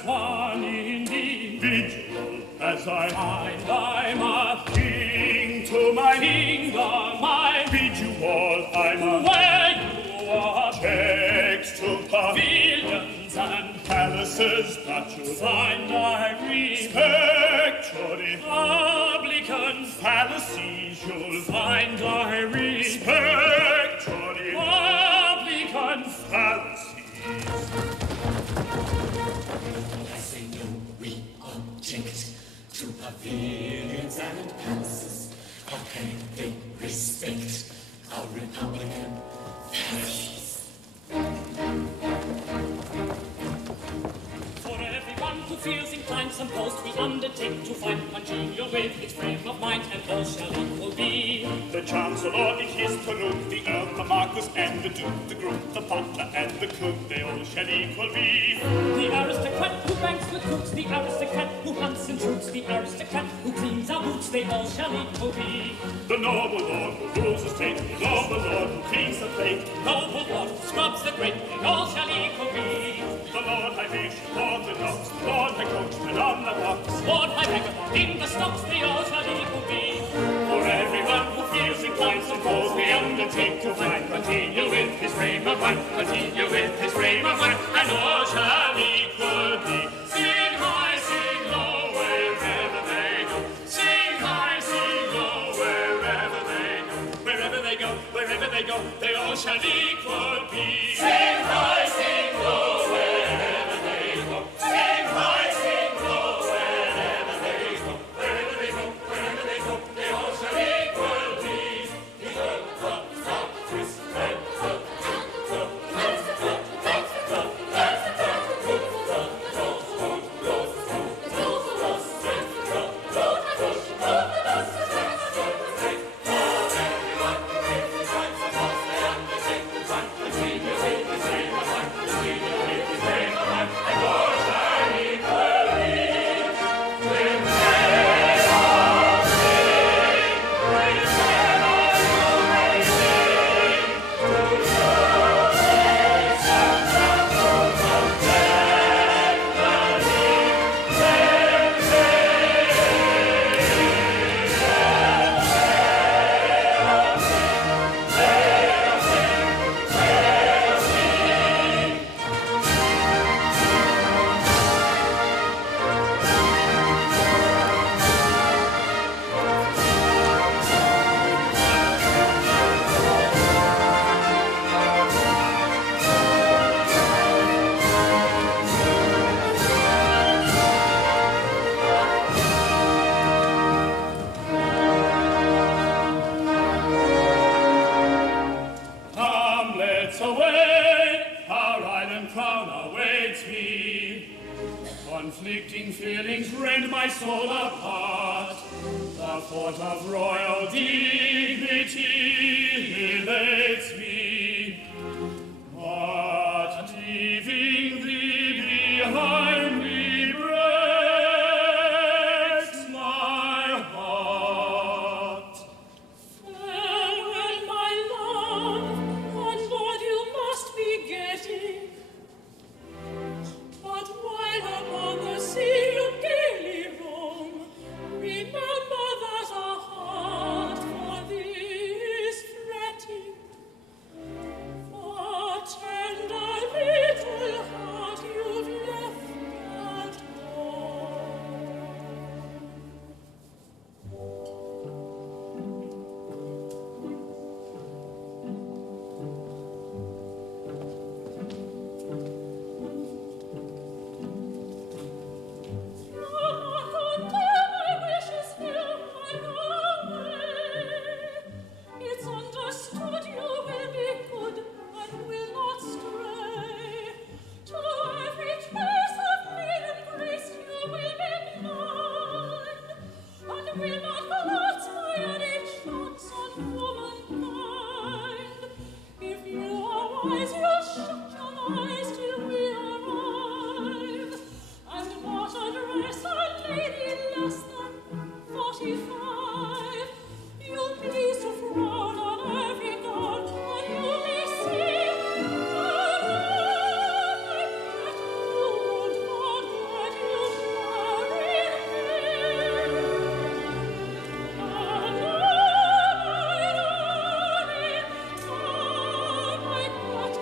one individual, as I'm a king to my kingdom, I bid you all, I'm a where you are, checks to pavilions and palaces that you'll find I respect your republican fallacies, you'll find I respect your republican fallacies. To pavilions and palaces, how can they respect our Republican fallacies? For everyone who feels inclined, some post we undertake to find congenial with its frame of mind, and all shall equal be. the Chancellor, it is Peru, the Earl, the Marquis, and the Duke, the Groom, the Butler, and the Cook, they all shall equal be. The aristocrat who banks with cooks, the aristocrat who hunts in troops, the aristocrat who cleans our boots, they all shall equal be. The noble lord who rules the state, the noble lord who cleans the plate, Noble lord who scrubs the grate, they all shall equal be. the Lord High Bishop, Lord the Docks, Lord High Coachman on the box, Lord High Vagabond in the stocks, they all shall equal be. for everyone who feels inclined, suppose we undertake to find, continue with his frame of mind, continue with his frame of mind, and all shall equal be. Sing high, sing low, wherever they go. Sing high, sing low, wherever they go. Wherever they go, wherever they go, they all shall equal be. Sing high, sing low, wherever they go. Sing high, sing low, wherever they go. Wherever they go, wherever they go, they all shall equal be. Hamlet's away, our island crown awaits me. Conflicting feelings rend my soul apart. The thought of royal dignity elates me. But leaving thee behind me breaks my heart. Farewell, my love, on board you must be getting. But while upon the sea you gaily roam, remember that our heart for thee is fretting. For tender little heart you've left at home. It's understood you will be good and will not stray. To every trace of maiden grace you will be blind, and will not glance by any chance on womankind. If you are wise, you'll shut your eyes till we arrive, and not address a lady less than 45. You'll please to frown on every god, and you may see, oh, my pet, you would not that you married me. Oh, my darling, oh, my pet,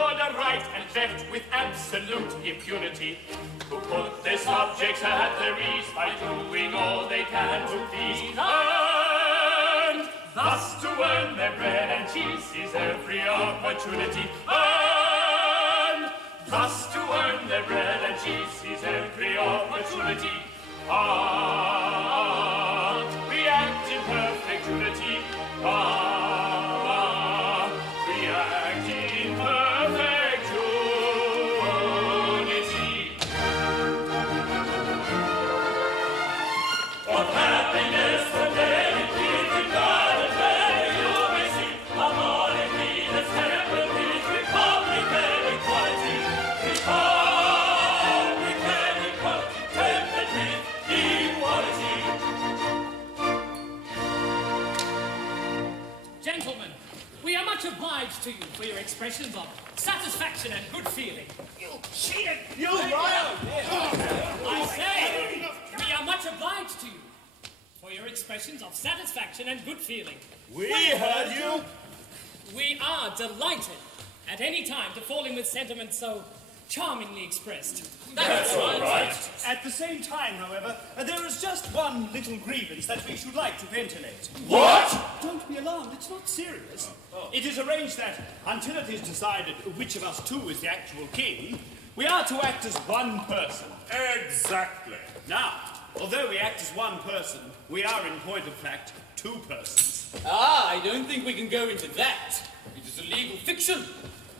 order right and left with absolute impunity, who put their subjects at their ease by doing all they can to please, and thus to earn their bread and cheese is every opportunity, and thus to earn their bread and cheese is every opportunity. We act in perfect unity. We act in perfect unity. Of happiness the day in garden where you may see a morning leaders temple with Republican equality. Republican equality, tempered with equality. Gentlemen, we are much obliged to you for your expressions of satisfaction and good feeling. You cheated! You liar! I say, we are much obliged to you for your expressions of satisfaction and good feeling. We heard you! We are delighted at any time to fall in with sentiments so charmingly expressed. That's all right. At the same time, however, there is just one little grievance that we should like to ventilate. What? Don't be alarmed, it's not serious. It is arranged that, until it is decided which of us two is the actual king, we are to act as one person. Exactly. Now, although we act as one person, we are in point of fact two persons. I don't think we can go into that. It is a legal fiction.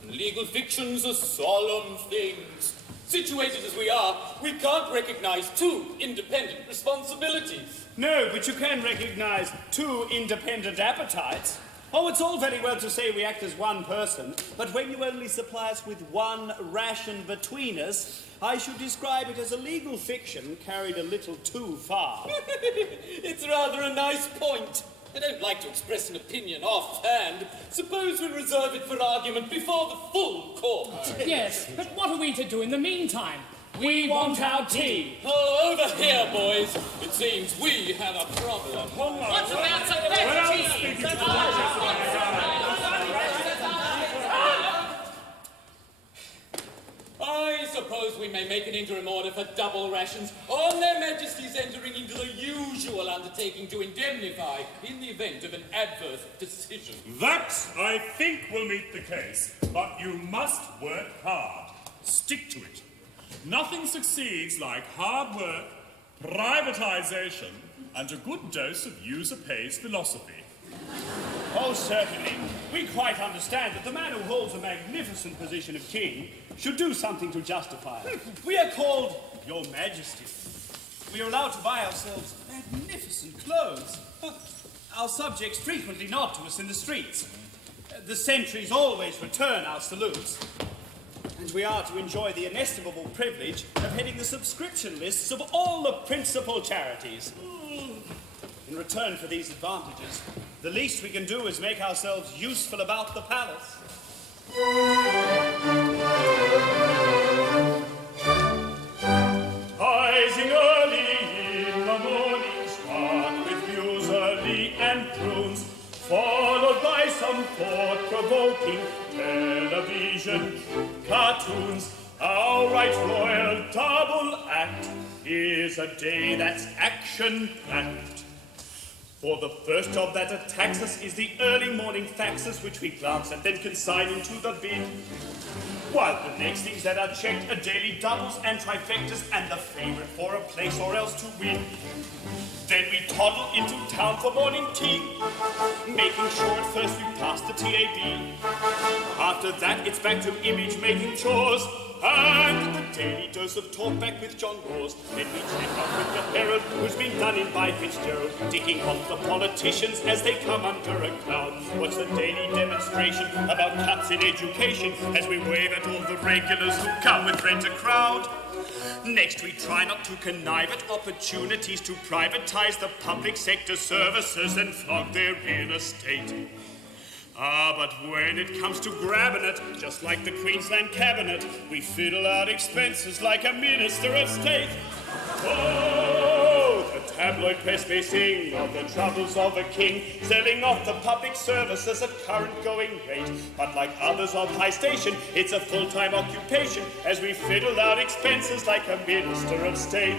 And legal fictions are solemn things. Situated as we are, we can't recognize two independent responsibilities. No, but you can recognize two independent appetites. Oh, it's all very well to say we act as one person, but when you only supply us with one ration between us, I should describe it as a legal fiction carried a little too far. It's rather a nice point. I don't like to express an opinion offhand. Suppose we reserve it for argument before the full court. Yes, but what are we to do in the meantime? We want our tea. Oh, over here, boys. It seems we have a problem. What's about some better tea? I suppose we may make an interim order for double rations on their majesties entering into the usual undertaking to indemnify in the event of an adverse decision. That, I think, will meet the case. But you must work hard. Stick to it. Nothing succeeds like hard work, privatization, and a good dose of user-pays philosophy. Oh, certainly. We quite understand that the man who holds a magnificent position of king should do something to justify it. We are called Your Majesty. We are allowed to buy ourselves magnificent clothes. Our subjects frequently nod to us in the streets. The sentries always return our salutes. And we are to enjoy the inestimable privilege of heading the subscription lists of all the principal charities. In return for these advantages, the least we can do is make ourselves useful about the palace. Rising early in the morning, start with muesli and prunes, followed by some thought-provoking television cartoons. Our right royal double act is a day that's action-packed. For the first job that attacks us is the early morning faxes, which we glance at, then consign into the bin. While the next things that are checked are daily doubles and trifectas, and the favourite for a place or else to win. Then we toddle into town for morning tea, making sure at first we pass the TAB. After that, it's back to image-making chores, and the daily dose of talkback with John Laws. Then we check up with the Herald, who's been done in by Fitzgerald, ticking off the politicians as they come under a cloud. What's the daily demonstration about cuts in education, as we wave at all the regulars who come with rent a crowd? Next, we try not to connive at opportunities to privatize the public sector services and flog their real estate. But when it comes to grabbing it, just like the Queensland Cabinet, we fiddle out expenses like a Minister of State. Oh, the tabloid press may sing of the troubles of a king, selling off the public services at current going rate. But like others of high station, it's a full-time occupation as we fiddle out expenses like a minister of state.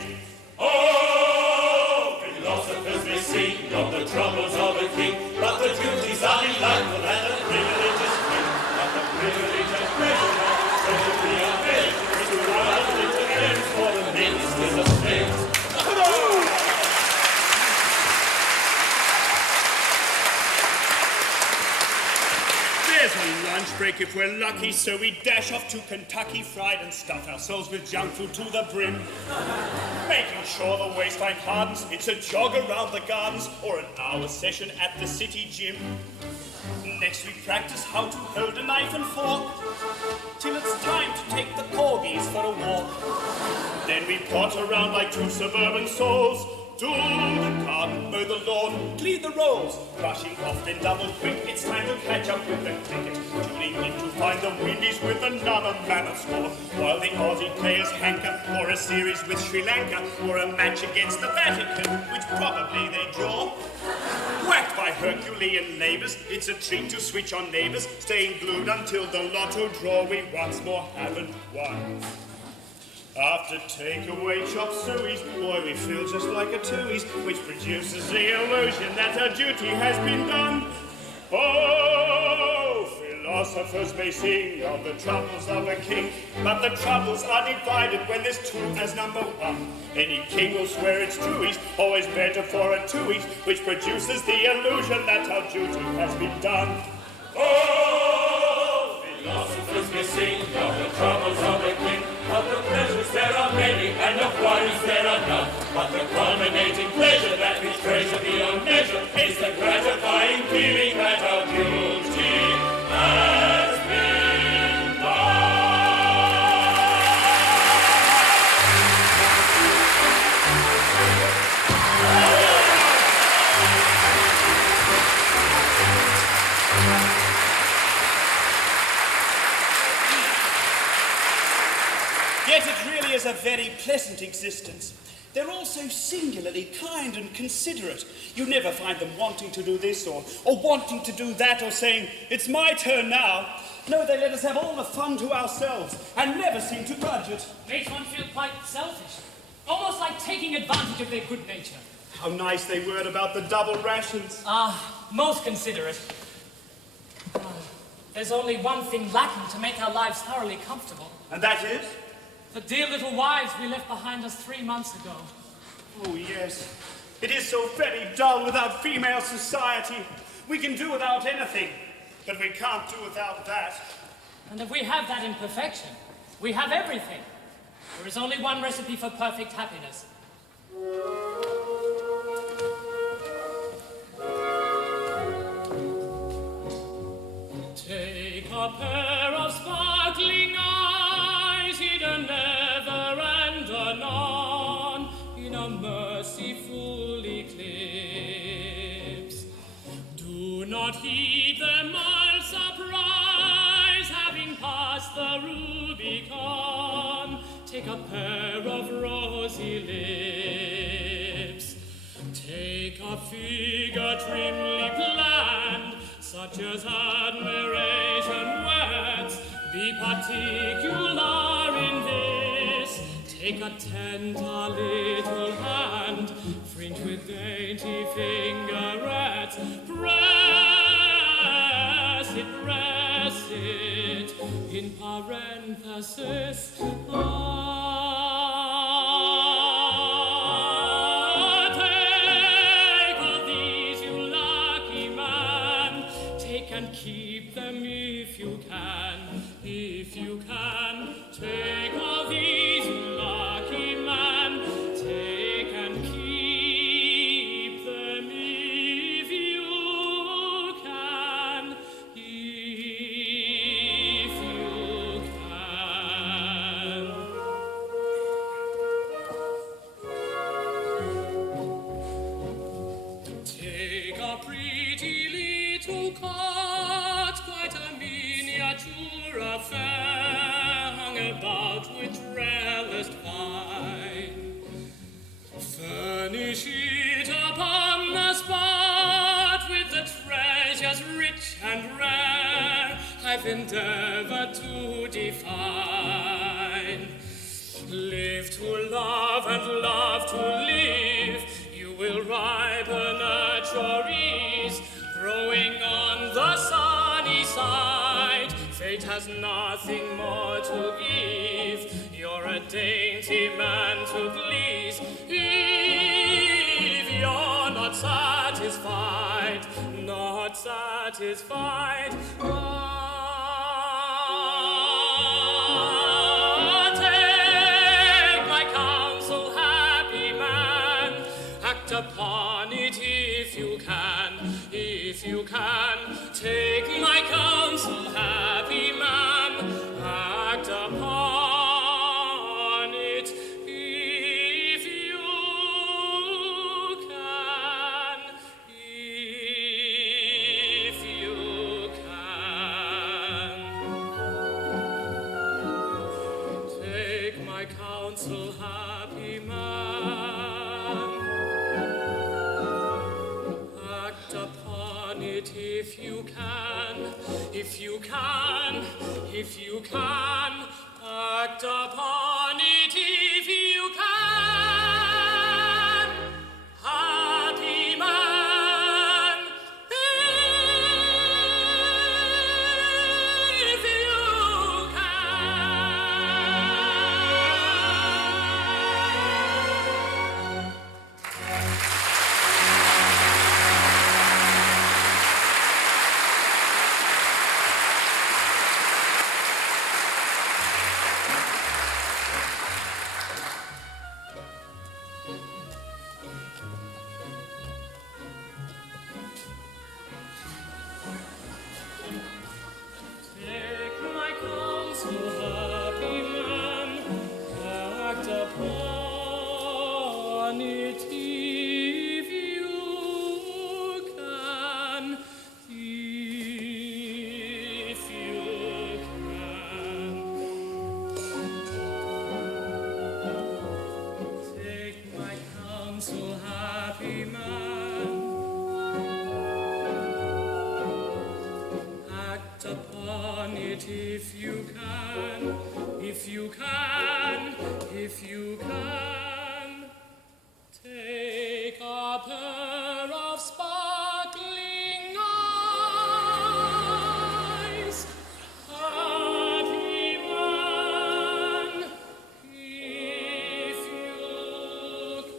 Oh, philosophers may sing of the troubles of a king, but the duties are delightful and the privileges great. But the privilege and pleasure of the treasury are made is to run little ends for the ministers of state. Come on! There's a lunch break if we're lucky, so we dash off to Kentucky Fried and stuff ourselves with junk food to the brim. Making sure the waistline hardens, it's a jog around the gardens or an hour session at the city gym. Next we practice how to hold a knife and fork, till it's time to take the corgis for a walk. Then we pot around like two suburban souls, do the garden, mow the lawn, clean the rolls. Rushing off then double quick, it's time to catch up with the cricket. Tuning in to find the Windies with another mammoth score, while the Aussie players hanker for a series with Sri Lanka or a match against the Vatican, which probably they draw. Whacked by Herculean labours, it's a treat to switch on neighbours, staying glued until the lotto draw we once more haven't won. After takeaway chop sueys, boy, we feel just like a twoies, which produces the illusion that our duty has been done. Oh, philosophers may sing of the troubles of a king, but the troubles are divided when there's two as number one. Any king will swear it's twoies, always better for a twoies, which produces the illusion that our duty has been done. Oh, philosophers may sing of the troubles of a king, of the pleasures there are many, and of worries there are none. But the culminating pleasure that we treasure beyond measure is the gratifying feeling that our duty has been done. Yet it really is a very pleasant existence. They're all so singularly kind and considerate. You never find them wanting to do this or wanting to do that or saying, it's my turn now. No, they let us have all the fun to ourselves and never seem to grudge it. Makes one feel quite selfish. Almost like taking advantage of their good nature. How nice they were about the double rations. Most considerate. There's only one thing lacking to make our lives thoroughly comfortable. And that is? The dear little wives we left behind us 3 months ago. Oh, yes. It is so very dull without female society. We can do without anything, but we can't do without that. And if we have that in perfection, we have everything. There is only one recipe for perfect happiness. Take a pair of sparkling eyes, hidden ever and anon in a merciful eclipse. Do not heed the mild surprise, having passed the Rubicon. Take a pair of rosy lips. Take a figure trimly planned, such as admiration weds. Be particular in this. Take a tender little hand, fringed with dainty fingerets. Press it in parenthesis. Take of these, you lucky man. Take and keep them if you can. If you can, take of these, you lucky man. Take and keep them if you can. If you can. Take a pretty little cot, quite a miniature affair, hung about with rarest pine. Furnish it I've endeavored to define. Live to love and love to live. You will ripen at your ease, growing on the sunny side. Fate has nothing more to give. You're a dainty man to please. If you're not satisfied, not satisfied, take my counsel, happy man. Act upon it if you can, if you can. Take my counsel, happy man. Act upon it if you can, if you can. Take my counsel, happy man. Act upon it if you can, if you can, if you can. Act upon it if you can, happy man. If you can. Take my counsel, happy man. Act upon it if you can, if you can. Take my counsel, happy man. Act upon it if you can, if you can, if you can. Take a pair of sparkling eyes, happy man, if you can.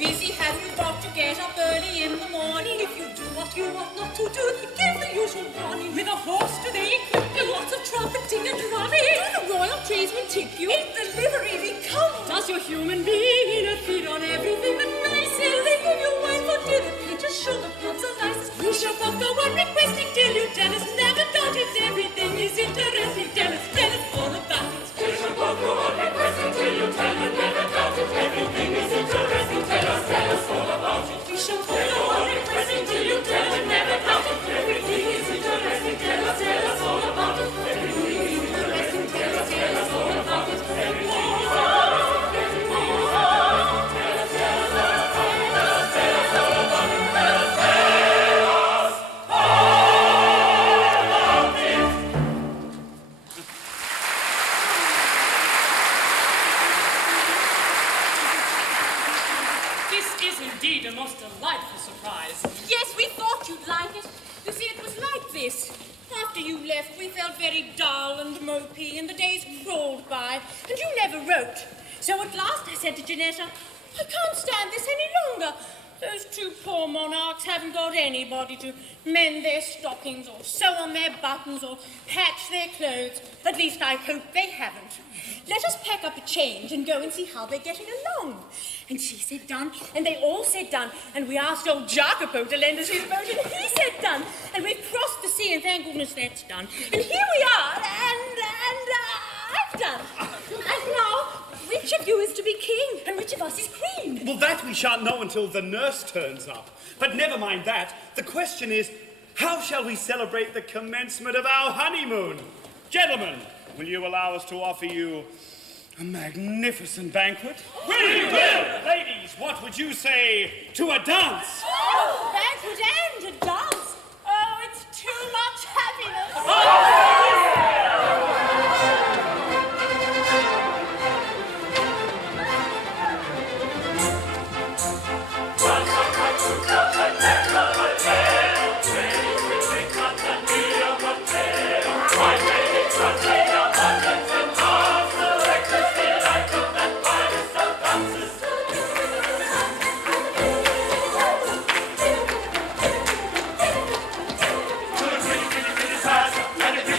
busy have you got to get up early in the morning? If you do what you ought not to do, give the usual warning. With a horse do they equip you, lots of trumpeting and drumming. Do the royal tradesmen tip you? In the livery they come. Does your human being feed on everything but nice? Till they give you wine for dinner, peaches, sugar, plums, and ices. You shall not go on requesting till you tell us. Never doubt it, everything is interesting. Tell us all about it. You shall both go on requesting till you tell you never doubt it. Everything is interesting. Tell us all about it. You shall both go on requesting till you tell you never doubt it. Everything is interesting. Tell us all about it. Everything is interesting. Tell us all about it. Everything is interesting. Indeed, a most delightful surprise. Yes, we thought you'd like it. You see, it was like this. After you left, we felt very dull and mopey, and the days crawled by, and you never wrote. So at last I said to Janetta, I can't stand this any longer. Those two poor monarchs haven't got anybody to mend their stockings or sew on their buttons or patch their clothes. At least I hope they haven't. Let us pack up a change and go and see how they're getting along. And she said done, and they all said done. And we asked old Jacopo to lend us his boat, and he said done. And we've crossed the sea, and thank goodness that's done. And here we are, and I've done. And now, which of you is to be king, and which of us is queen? Well, that we shan't know until the nurse turns up. But never mind that. The question is, how shall we celebrate the commencement of our honeymoon? Gentlemen, will you allow us to offer you a magnificent banquet? We will! Ladies, what would you say to a dance? Oh, banquet and a dance. Oh, it's too much happiness. And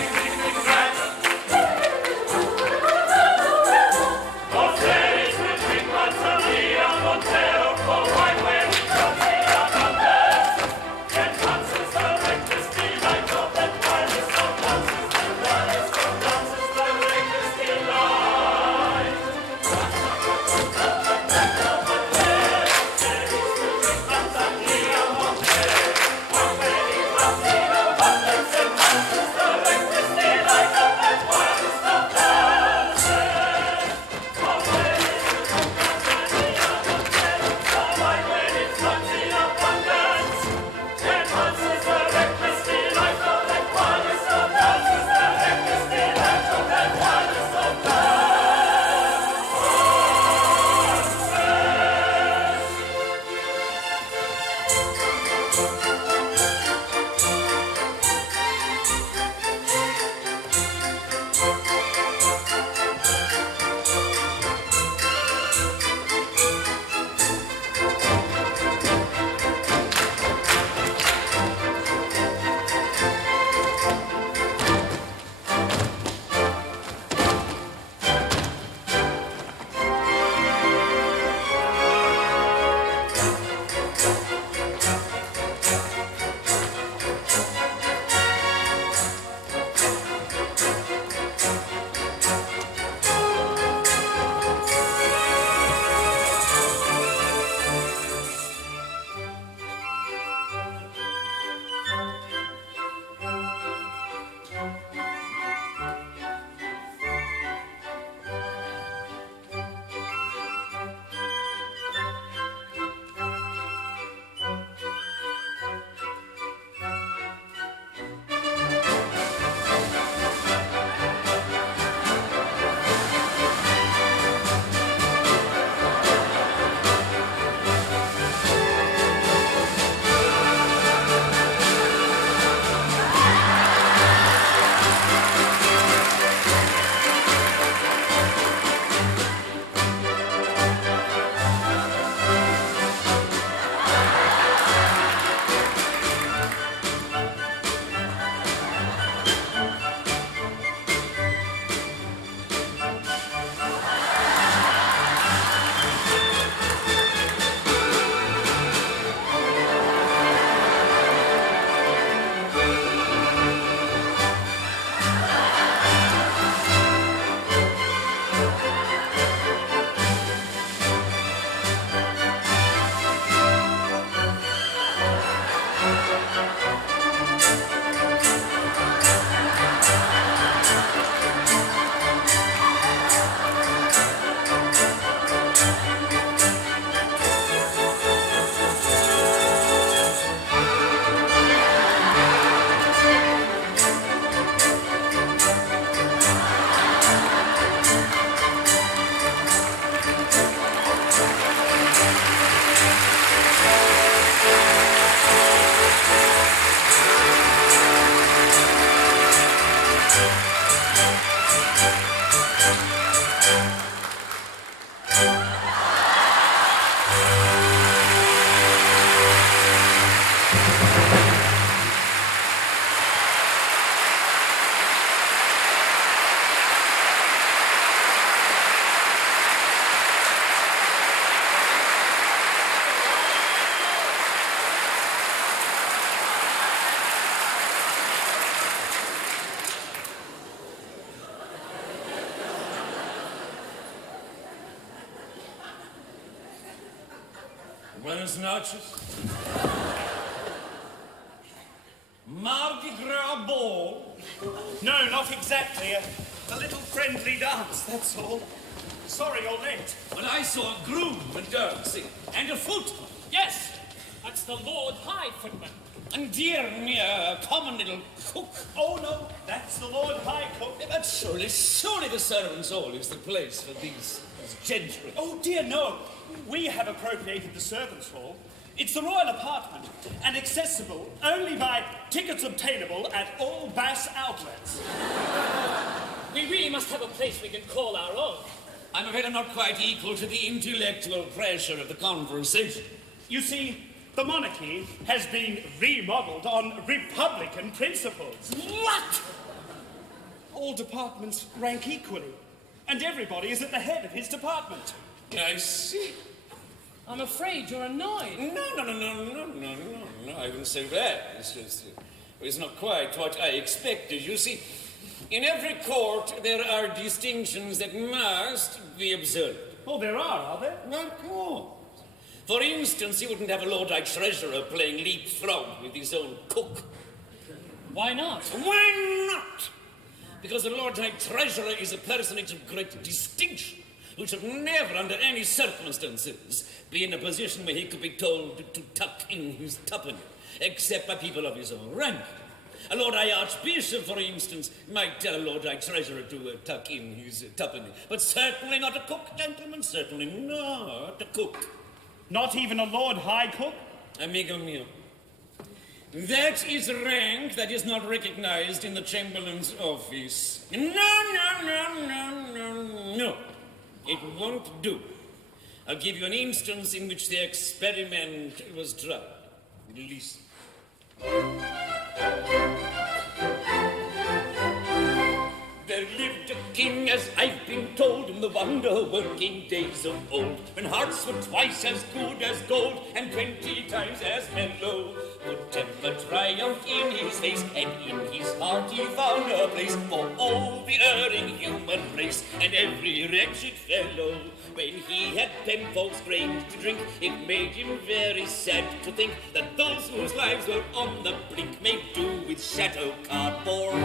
Buenas noches. Mardi Gras ball? No, not exactly. A little friendly dance, that's all. Sorry you're late. But I saw a groom dancing, and a footman. Yes, that's the Lord High Footman. And dear me, a common little cook. Oh, no, that's the Lord High Cook. But surely the servants' hall is the place for these gentry. Oh, dear, no. We have appropriated the servants' hall. It's the royal apartment, and accessible only by tickets obtainable at all Bass outlets. We really must have a place we can call our own. I'm afraid I'm not quite equal to the intellectual pressure of the conversation. You see, the monarchy has been remodeled on republican principles. What? All departments rank equally, and everybody is at the head of his department. I see. I'm afraid you're annoyed. No, I wouldn't say that. It's not quite what I expected. You see, in every court there are distinctions that must be observed. Oh, there are there? Of course. For instance, you wouldn't have a Lord High Treasurer playing leapfrog with his own cook. Why not? Why not? Because the Lord High Treasurer is a personage of great distinction, who should never, under any circumstances, be in a position where he could be told to tuck in his tuppenny, except by people of his own rank. A Lord High Archbishop, for instance, might tell a Lord High Treasurer to tuck in his tuppenny, but certainly not a cook, gentlemen, certainly not a cook. Not even a Lord High Cook? Amigo mio, that is rank that is not recognized in the Chamberlain's office. No. It won't do. I'll give you an instance in which the experiment was tried. Listen. There lived a king, as I've been told, in the wonder-working days of old, when hearts were twice as good as gold and 20 times as mellow. Good temper triumphed in his face, and in his heart he found a place for all the erring human race and every wretched fellow. When he had tenfold strange to drink, it made him very sad to think that those whose lives were on the brink made do with shadow cardboard.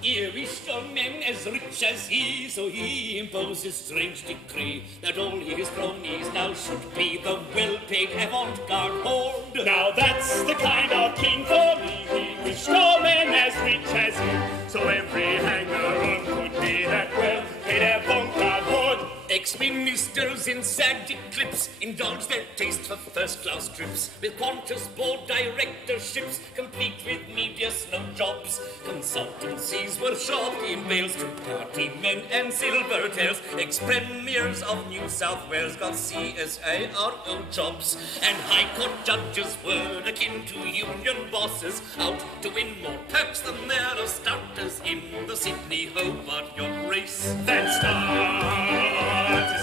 Here wished all men as rich as he, so he imposed his strange decree that all his cronies now should be the well-paid avant-garde horde. Now that's the kind of king for me. He wished all men as rich as he, so every hanger-on could be that well-paid avant-garde horde. Ex-ministers in sad eclipse indulge their taste for first-class trips, with Qantas board directorships, complete with media snow jobs. Consultancies were shot in bales to party men and silver tails. Ex-premiers of New South Wales got CSIRO jobs, and High Court judges were akin to union bosses, out to win more perks than their starters in the Sydney Hobart yacht race. Then starters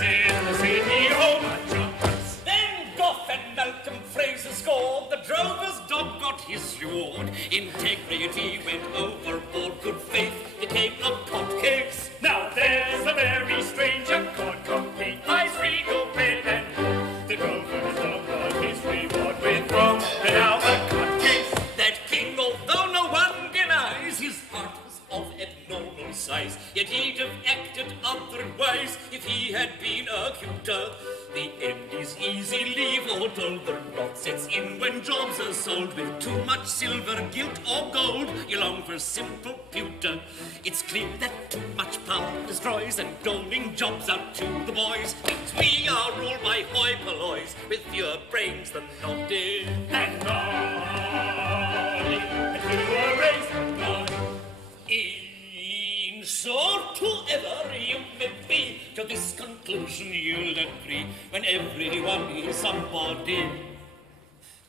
in the Sydney Hobart yacht race. Then Gough and Malcolm Fraser scored. The drover's dog got his reward. Integrity went overboard. Good faith became a court case. Now there's a very strange accord, complete ice, regal, bread and wood. The drover's dog got his reward with rum, and now a court case. That king, although no one denies, his heart was of abnormal size, yet he'd have acted otherwise if he had been a cuter. The end is easy, leave or told. The rot sets in when jobs are sold with too much silver, gilt or gold. You long for simple pewter. It's clear that too much power destroys, and doling jobs out to the boys means we are ruled by hoi pollois with fewer brains than naughty And naughty, and fewer brains than naughty. In short, whoever you may be, to this conclusion you'll agree. When everyone is somebody,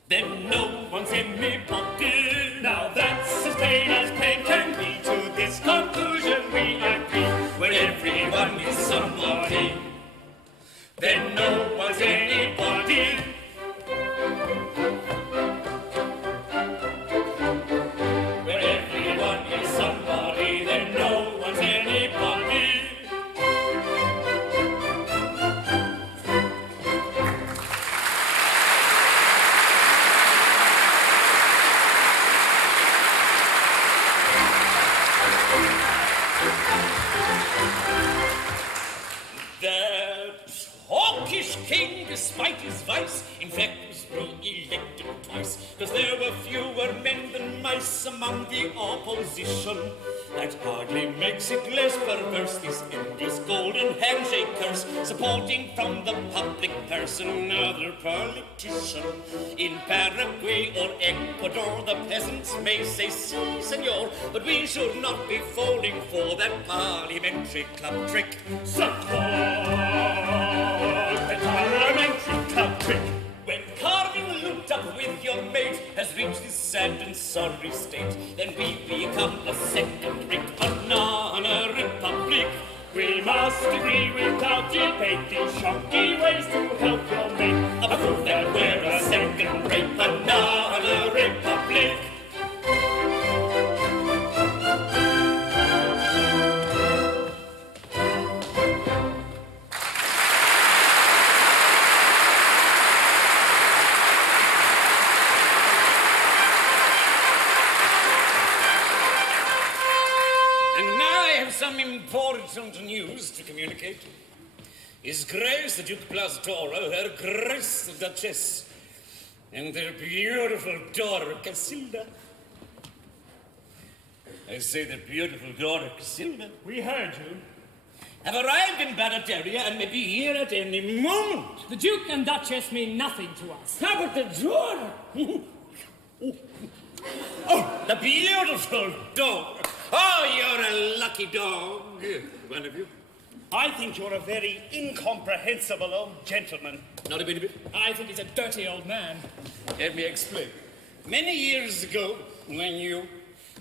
then no one's anybody. Now that's as plain as plain can be. To this conclusion we agree. When everyone is somebody, then no one's anybody. When everyone is somebody, then no one's anybody. despite his vice, in fact was re-elected twice, 'cause there were fewer men than mice among the opposition. That hardly makes it less perverse, this endless golden handshakers, supporting from the public purse another politician. In Paraguay or Ecuador, the peasants may say, si, senor, but we should not be falling for that parliamentary club trick. The parliamentary club trick. When carving looked up with your mate has reached this sad and sorry state, then we become a second-rate banana republic. We must agree without debate these shocking ways to help your mate. A proof that we're a second-rate banana republic. Some important news to communicate. His Grace the Duke Blasdora, Her Grace the Duchess, and their beautiful daughter Casilda. I say their beautiful daughter Casilda. We heard you. Have arrived in Barataria and may be here at any moment. The Duke and Duchess mean nothing to us. How about the daughter? Oh, the beautiful daughter. Oh, you're a lucky dog, one of you. I think you're a very incomprehensible old gentleman. Not a bit of it. I think he's a dirty old man. Let me explain. Many years ago, when you,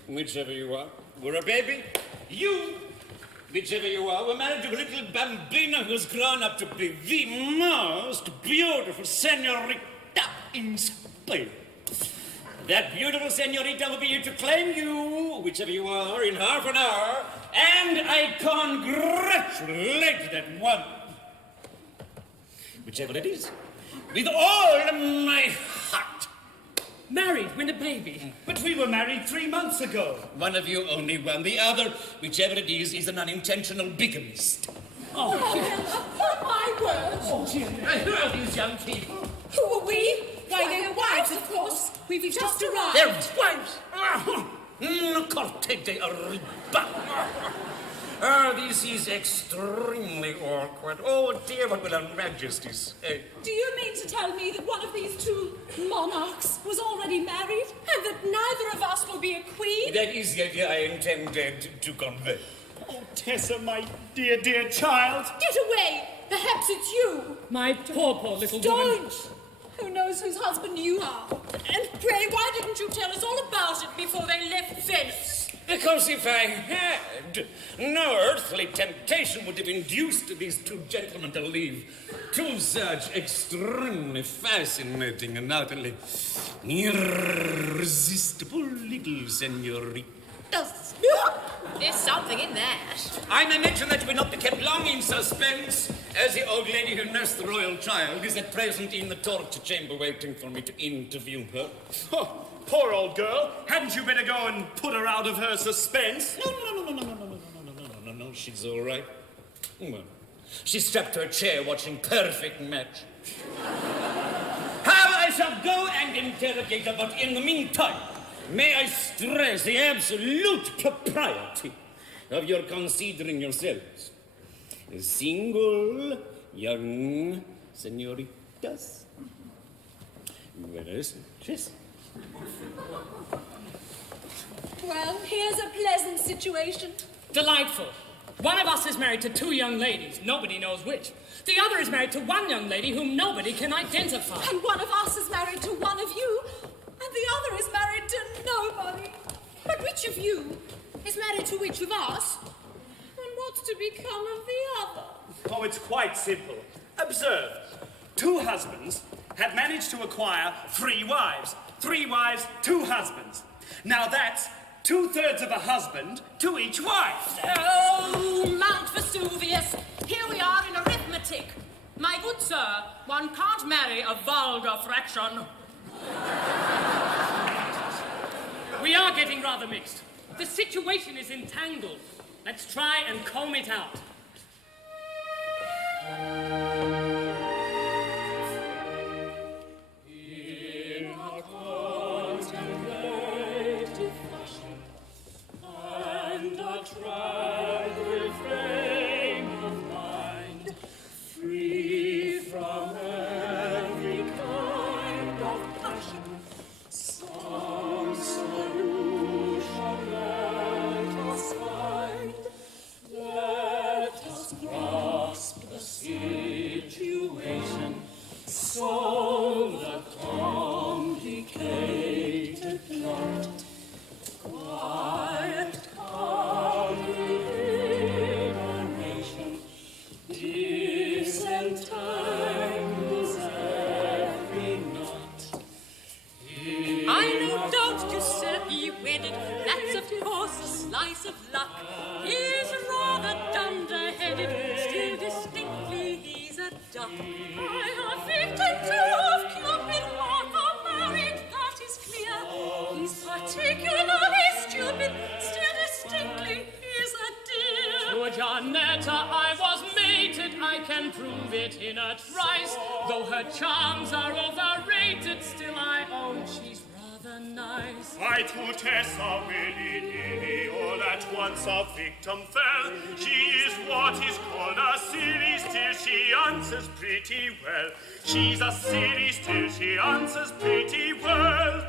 whichever you are, were a baby, you, whichever you are, were married to a little bambina who's grown up to be the most beautiful senorita in Spain. That beautiful senorita will be here to claim you, whichever you are, in half an hour, and I congratulate that one, whichever it is, with all my heart. Married when a baby. But we were married 3 months ago. One of you only one. The other, whichever it is an unintentional bigamist. Oh, my word. Oh, dear. Who are these young people? Who are we? Why, they're wives, of course. We've just arrived. They're wives? No corte de arriba. This is extremely awkward. Oh, dear, what will Her Majesty say? Do you mean to tell me that one of these two monarchs was already married, and that neither of us will be a queen? That is the idea I intended to convey. Oh, Tessa, my dear, dear child. Get away! Perhaps it's you. My poor little woman. Don't! Who knows whose husband you are? And pray, why didn't you tell us all about it before they left Venice? Because if I had, no earthly temptation would have induced these two gentlemen to leave. Two such extremely fascinating and utterly irresistible little senoritas. There's something in that. I may mention that you will not be kept long in suspense, as the old lady who nursed the royal child is at present in the torture chamber waiting for me to interview her. Oh, poor old girl. Hadn't you better go and put her out of her suspense? No, she's all right. Well, she's strapped to a chair watching Perfect Match. How I shall go and interrogate her, but in the meantime, may I stress the absolute propriety of your considering yourselves single young senoritas. Whereas, yes. Well, here's a pleasant situation. Delightful. One of us is married to two young ladies. Nobody knows which. The other is married to one young lady whom nobody can identify. And one of us is married to one of you, and the other is married to nobody. But which of you is married to which of us? And what's to become of the other? Oh, it's quite simple. Observe. 2 husbands had managed to acquire 3 wives. 3 wives, 2 husbands. Now that's 2/3 of a husband to each wife. Oh, Mount Vesuvius, here we are in arithmetic. My good sir, one can't marry a vulgar fraction. We are getting rather mixed. The situation is entangled. Let's try and comb it out. not the queen. I have victim too of Cupid, walk unmarried, that is clear. He's particularly stupid, still distinctly he's a dear. To Janetta I was mated, I can prove it in a trice. Though her charms are overrated, still I own she's rather nice. I to Tessa willy-nilly, all at once a victim fell. She is what is called a silly, still she answers pretty well. She's a silly, still she answers pretty well.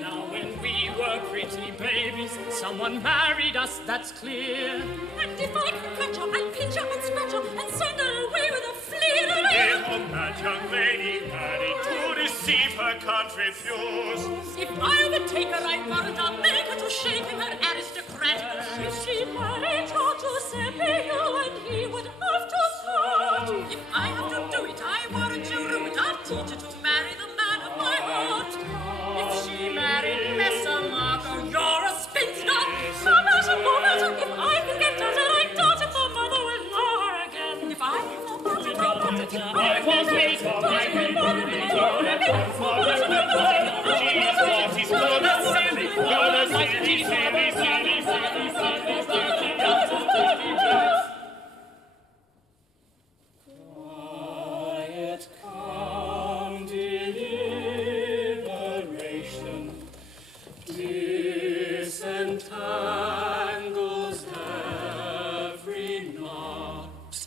Now when we were pretty babies, someone married us, that's clear. And if I can catch her and pinch her and scratch her and send her away with a flea, If a mad young lady married to deceive her can't refuse. if I would take her, I warrant I'll make her to shake in her aristocratic shoes. If she married her to Giuseppe, and he would have to sort. If I have to do it, I warrant you do it. I'll teach her to marry the man of my heart. If she married Messer Marco, you're a spinster. No matter, if I can get her, then I doubt if her mother will know her again. If I can I was made for my She's gonna silly, silly, silly, silly, silly, Quiet, calm deliberation disentangles every knot.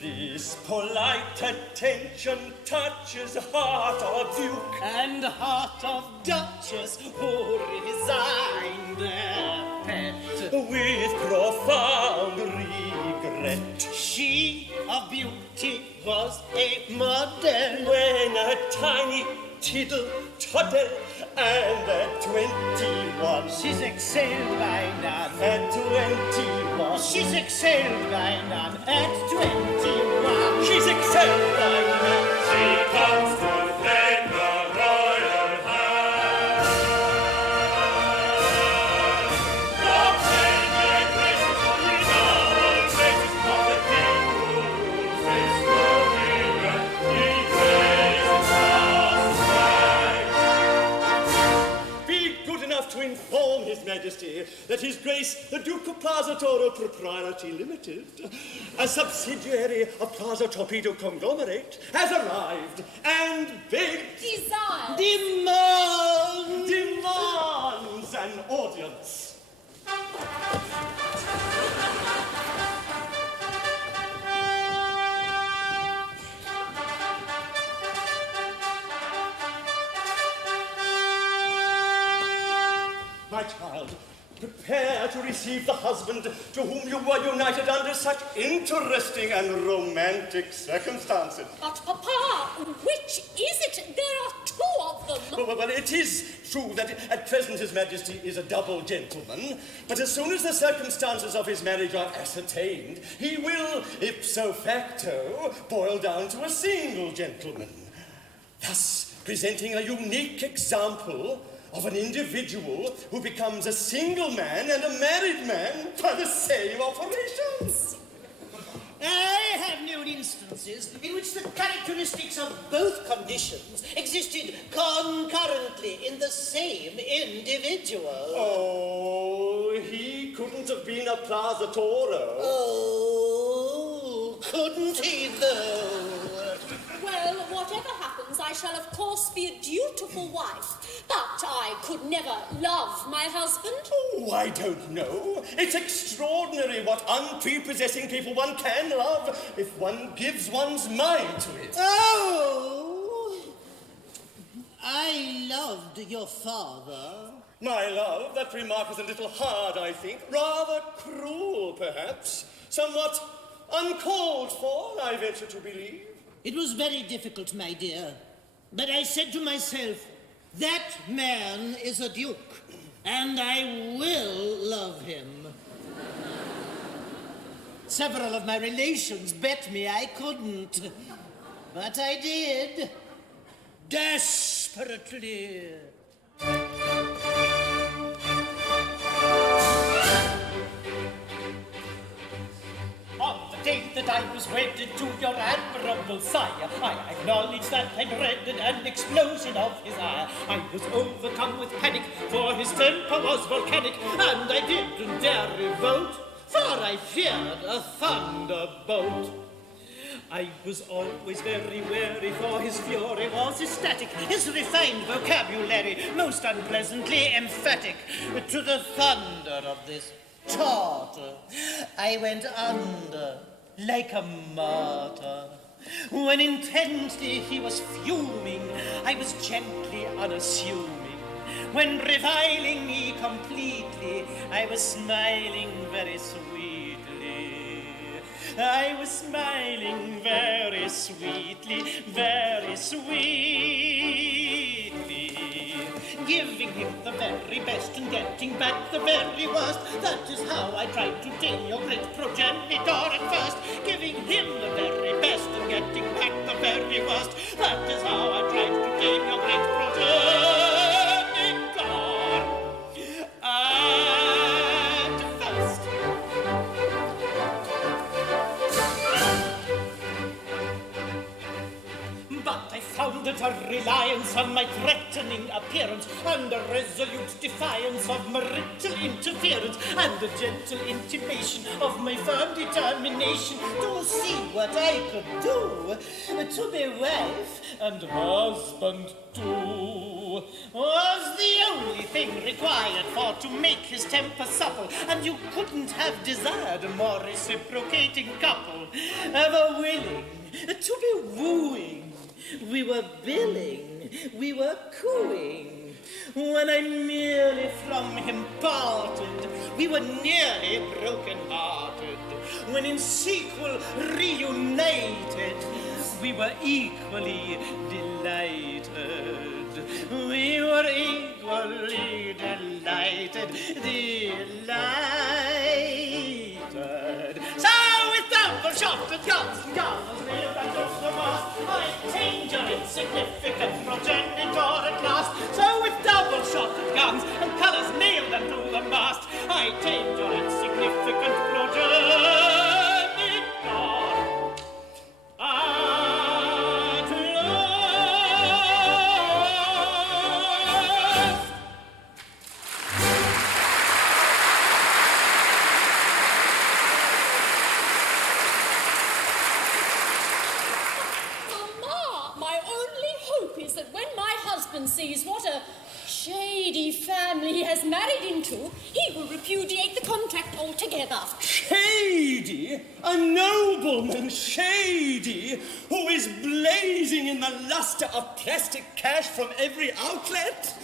This polite attention touches heart of duke and heart of duchess who resigned their pet. with profound regret. She of beauty was a model When a tiny tiddle toddle and at 21 she's excelled by none. at 21 She's excelled by none at 21. she's excelled by none. She comes to claim the royal hand. Proclaim the graces of the noble faces of the king who rules his dominion. He praises us right. Be good enough to inform His Majesty that His Grace, the Duke of Plaza Toro Propriety Limited, a subsidiary of Plaza Torpedo Conglomerate, has arrived and begs, Desire. demands an audience. My child, Prepare to receive the husband to whom you were united under such interesting and romantic circumstances. But, Papa, which is it? There are two of them. Well, it is true that at present His Majesty is a double gentleman, but as soon as the circumstances of his marriage are ascertained, he will, ipso facto, boil down to a single gentleman, thus presenting a unique example of an individual who becomes a single man and a married man by the same operations. I have known instances in which the characteristics of both conditions existed concurrently in the same individual. Oh, he couldn't have been a Plaza Toro. Oh, couldn't he though? Well, whatever happens, I shall of course be a dutiful wife. But I could never love my husband. Oh, I don't know. It's extraordinary what unprepossessing people one can love if one gives one's mind to it. Oh, I loved your father. My love, that remark is a little hard, I think. Rather cruel, perhaps. Somewhat uncalled for, I venture to believe. It was very difficult, my dear. But I said to myself, that man is a duke, and I will love him. Several of my relations bet me I couldn't. But I did. Desperately. On the day that I was wedded to your admirable sire, I acknowledge that I dreaded an explosion of his ire. I was overcome with panic, for his temper was volcanic, and I didn't dare revolt, for I feared a thunderbolt. I was always very wary, for his fury was ecstatic, his refined vocabulary most unpleasantly emphatic. To the thunder of this Tartar, I went under like a martyr. When intensely he was fuming, I was gently unassuming. When reviling me completely, I was smiling very sweetly. I was smiling very sweetly, very sweetly. Giving him the very best and getting back the very worst. That is how I tried to tame your great progenitor at first. Giving him the very best and getting back the very worst. That is how I tried to tame your great progenitor at first. But I founded a reliance on my threatening appearance, and a resolute defiance of marital interference, and a gentle intimation of my firm determination to see what I could do to be wife and husband too. Was the only thing required for to make his temper supple, and you couldn't have desired a more reciprocating couple, ever willing to be wooing. We were billing, we were cooing. When I merely from him parted, we were nearly broken-hearted. When in sequel reunited, we were equally delighted. We were equally delighted, delighted. So with double-shotted guns and guns reeled out of the mast, I attained your insignificant progenitor at last. So with double-shotted guns and colours nailed unto the mast, I attained your insignificant progenitor at last. That when my husband sees what a shady family he has married into, he will repudiate the contract altogether. Shady? A nobleman shady, who is blazing in the lustre of plastic cash from every outlet?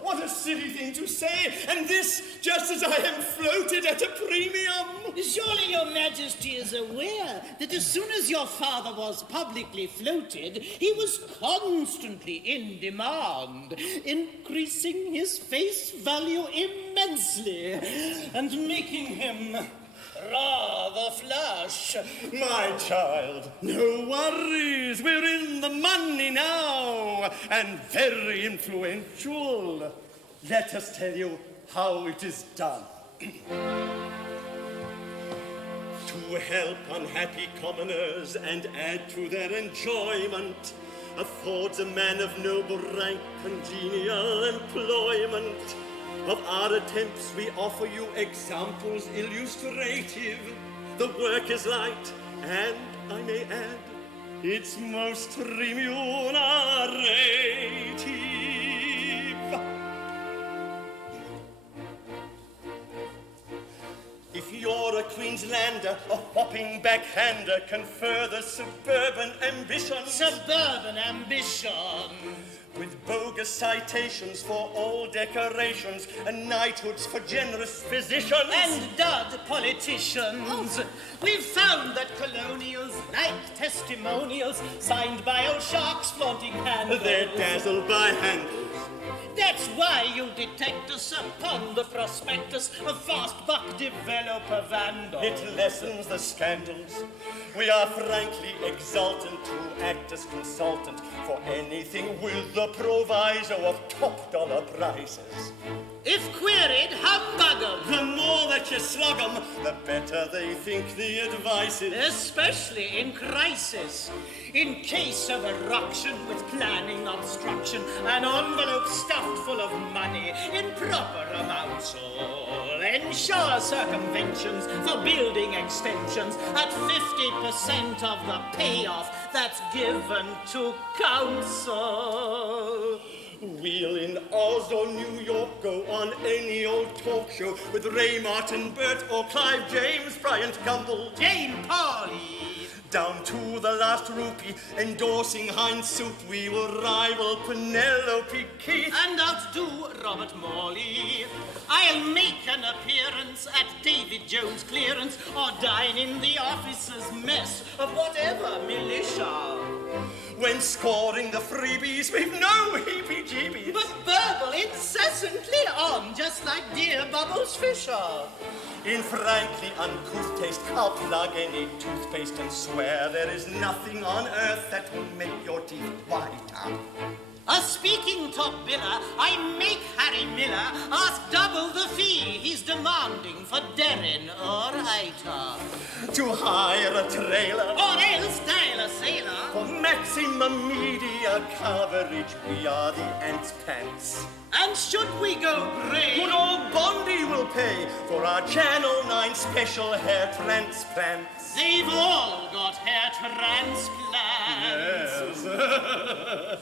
What a silly thing to say, and this just as I am floated at a premium. Surely your majesty is aware that as soon as your father was publicly floated, he was constantly in demand, increasing his face value immensely and making him rather flush. My child, no worries. We're in the money now and very influential. Let us tell you how it is done. To help unhappy commoners and add to their enjoyment, affords a man of noble rank congenial employment. Of our attempts we offer you examples illustrative. The work is light, and I may add, it's most remunerative. If you're a Queenslander, a whopping backhander can further suburban ambition. Suburban ambition. With bogus citations for all decorations and knighthoods for generous physicians. And dud politicians. We've found that colonials like testimonials signed by old sharks flaunting handles. They're dazzled by handles. That's why you detect us upon the prospectus of fast buck developer vandals. It lessens the scandals. We are frankly exultant to act as consultant for anything with the proviso of top dollar prices. If queried, humbug 'em. The more that you slug 'em, the better they think the advice is. Especially in crisis. In case of eruption with planning obstruction, an envelope stuffed full of money in proper amounts all ensure circumventions for building extensions at 50% of the payoff that's given to council. We'll in Oz or New York go on any old talk show with Ray Martin, Bert or Clive James, Bryant Gumbel, Jane Pauley. Down to the last rupee, endorsing Heinz Soup, we will rival Penelope Keith. And outdo Robert Morley. I'll make an appearance at David Jones' clearance or dine in the officers' mess of whatever militia. When scoring the freebies, we've no heebie-jeebies. But burble incessantly on, just like dear Bubbles Fisher. In frankly uncouth taste, I'll plug any toothpaste and swear there is nothing on earth that will make your teeth whiter. A speaking top biller, I make Harry Miller ask double the fee he's demanding for Derrin or Ita. To hire a trailer Or else dial a sailor. for maximum media coverage, we are the ants' pants. And should we go grey? Good old Bondi will pay for our Channel 9 special hair transplants. They've all got hair transplants. Yes.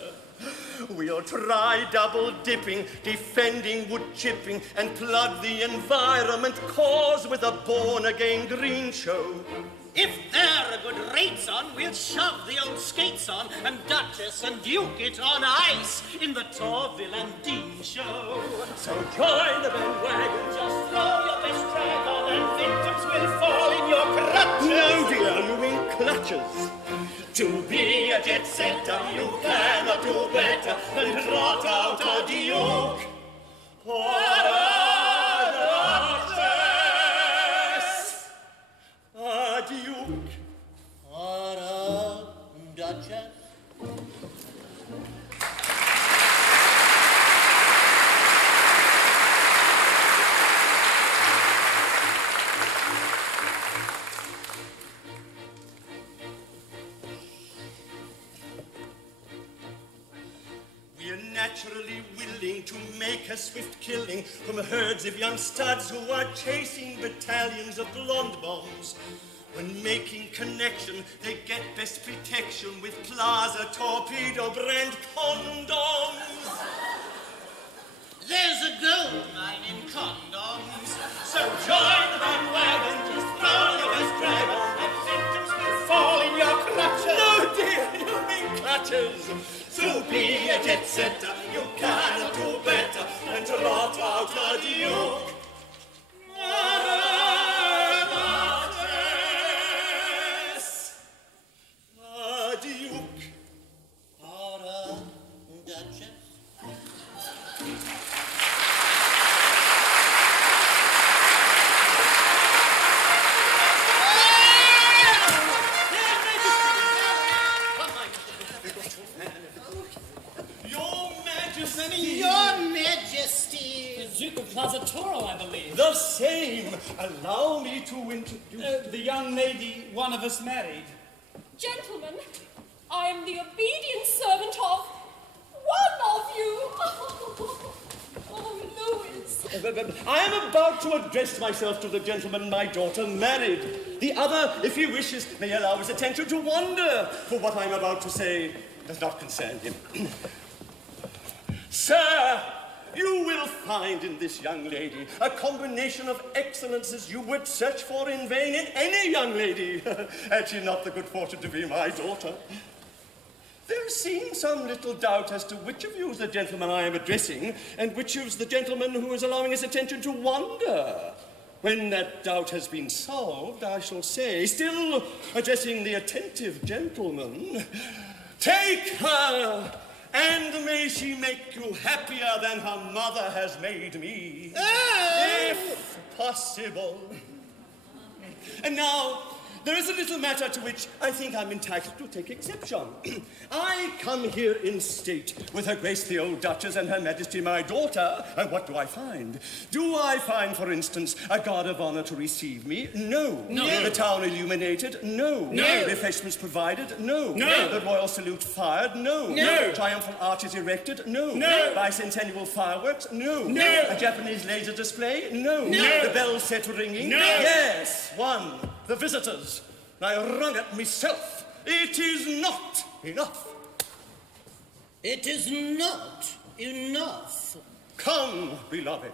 We'll try double dipping, defending wood chipping, and plug the environment cause with a born-again green show. If there are good rates on, we'll shove the old skates on and Duchess and Duke it on ice in the Torville and Dean show. So join the bandwagon. Just throw your best drag on and victims will fall in your crutches. No, dear, you mean clutches. To be a jet setter, you cannot do better than trot out a Duke. What a Duchess! A Duke. What a Duchess. We're naturally willing to make a swift killing from herds of young studs who are chasing battalions of blonde bombs. When making connection, they get best protection with Plaza Torpedo brand condoms. There's a gold mine in condoms. So join the bandwagon, just throw your best drag on, And victims will fall in your clutches. no dear, you mean clutches. To be a jet setter, you cannot do better than to ride Your Majesty! Your Majesty! The Duke of Plaza Toro, I believe. The same. Allow me to introduce... The young lady one of us married. Gentlemen, I am the obedient servant of one of you. Oh, Louis. I am about to address myself to the gentleman my daughter married. The other, if he wishes, may allow his attention to wander, for what I am about to say does not concern him. Sir, you will find in this young lady a combination of excellences you would search for in vain in any young lady, had she not the good fortune to be my daughter. There seems some little doubt as to which of you is the gentleman I am addressing, and which is the gentleman who is allowing his attention to wander. When that doubt has been solved, I shall say, still addressing the attentive gentleman, take her, and may she make you happier than her mother has made me, if possible. And now, there is a little matter to which I think I'm entitled to take exception. I come here in state with Her Grace the Old Duchess and Her Majesty my daughter, and what do I find? Do I find, for instance, a guard of honor to receive me? No. No. The town illuminated? No. No. Refreshments provided? No. No. The royal salute fired? No. No. Triumphal arches erected? No. No. Bicentennial fireworks? No. No. A Japanese laser display? No. No. The bells set ringing? No. Yes, one. The visitors. I rung it myself. It is not enough. It is not enough. Come, beloved.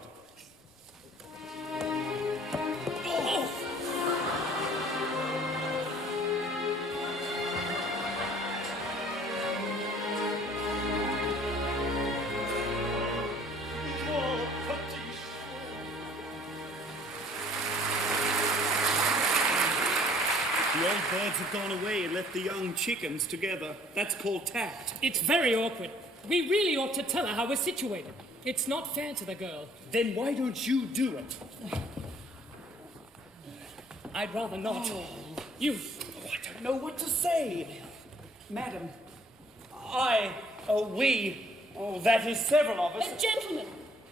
The old birds have gone away and left the young chickens together. That's called tact. It's very awkward. We really ought to tell her how we're situated. It's not fair to the girl. Then why don't you do it? I'd rather not. You. I don't know what to say. Madam, that is several of us. Gentlemen,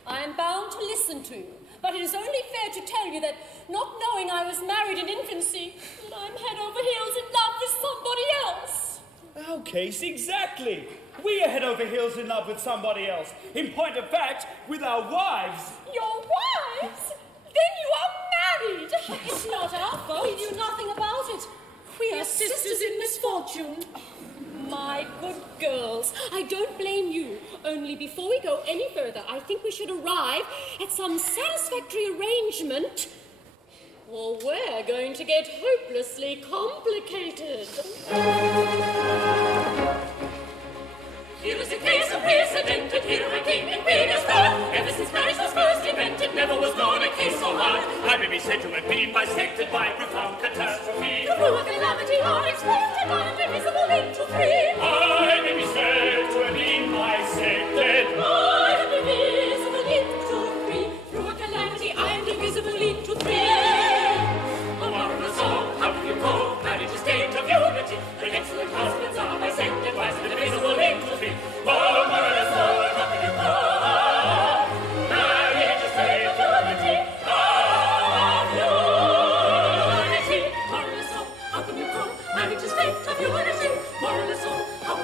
I am bound to listen to you, but it is only fair to tell you that, not knowing I was married in infancy, I'm head over heels in love with somebody else. Our case, exactly. We are head over heels in love with somebody else. In point of fact, with our wives. Your wives? Then you are married. It's not our fault. We knew nothing about it. We are sisters in misfortune. My good girls, I don't blame you. Only before we go any further, I think we should arrive at some satisfactory arrangement, or we're going to get hopelessly complicated. Here is a case unprecedented, here a king and queen is born. Ever since marriage was first invented, never was known a case so hard. I may be said to have been bisected by profound catastrophe. Through a calamity or expected, I'm invisible into three. I may be said to have been bisected. I am invisible into three. Through a calamity, I am divisible into three. A marvelous song, how do you go? Marriage is state of unity. The excellent husbands are bisected, twice divisible into three. Oh, marvelous song, how do you go? Marriage is state of unity. Marvelous song, how can you call marriage a state of unity? Marvelous song, how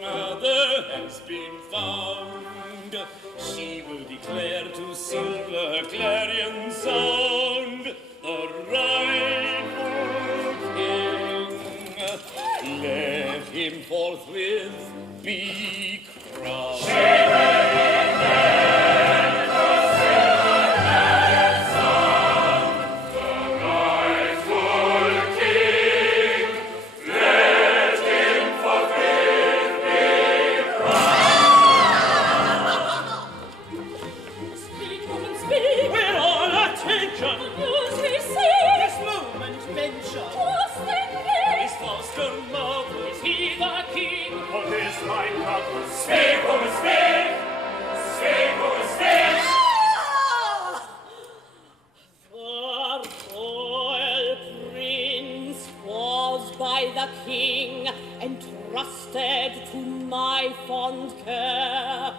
mother has been found. She will declare to silver clarion sound the rightful king. Let him forthwith be crowned. Speak, woman, speak. We're all attention. News we see. This moment mention. What's that name? Is foster mother. Is he the king? For this my brother, Speak, woman, speak! Speak, woman, speak! The royal prince was by the king entrusted to my fond care.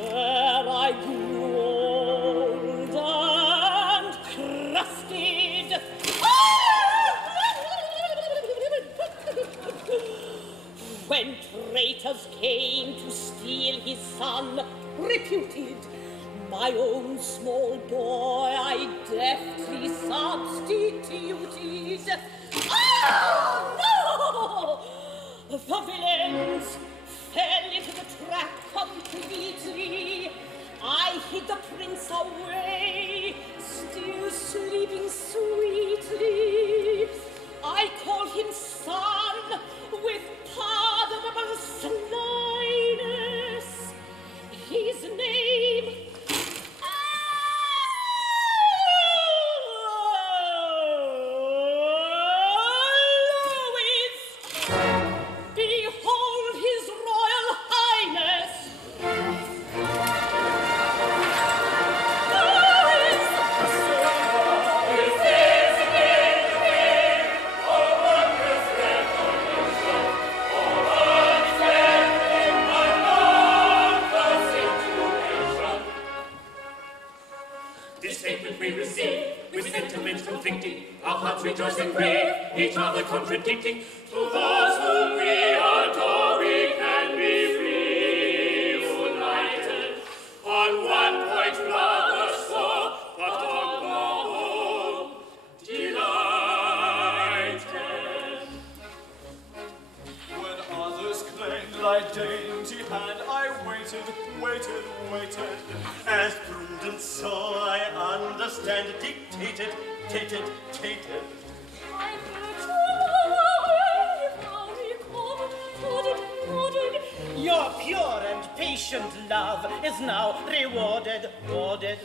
Ere I grew old and crusted, when traitors came to steal his son, reputed my own small boy, I deftly substituted. No! The villains fell into the trap completely. I hid the prince away, still sleeping sweetly. I call him son with pardonable slyness. His name Louis. Behold his royal highness. This statement we receive with sentiments conflicting, our hearts rejoice and grieve, each other contradicting. To those whom we adore, we can be reunited. On one point, brothers, so, but on the whole, delighted. When others claimed thy dainty hand, I waited, waited, waited. As prudence, so I understand, dictated, tated. Your pure and patient love is now rewarded, rewarded.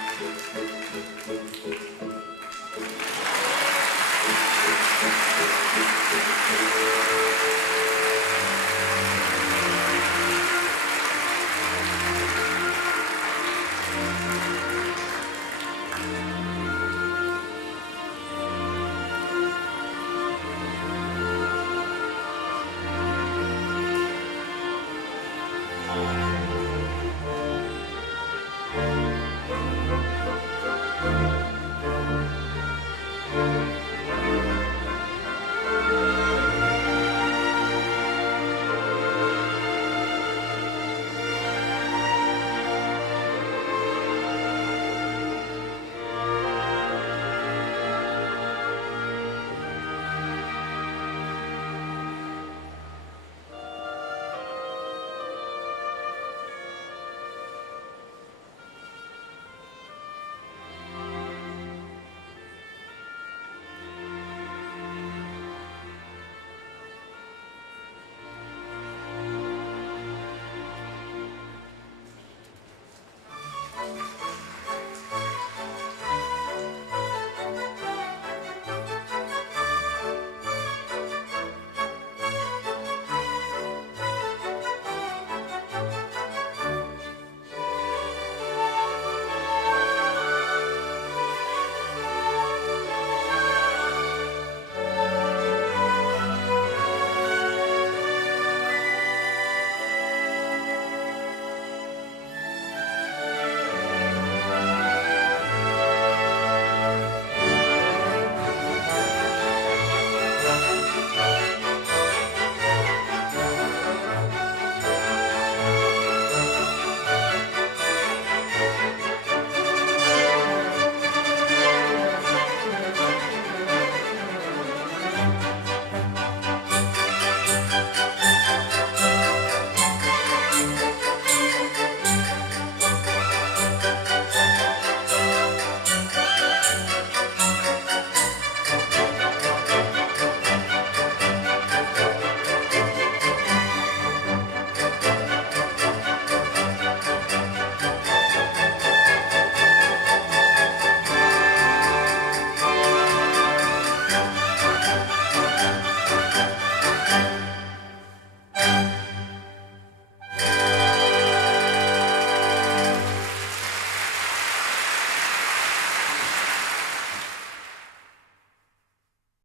Thank you.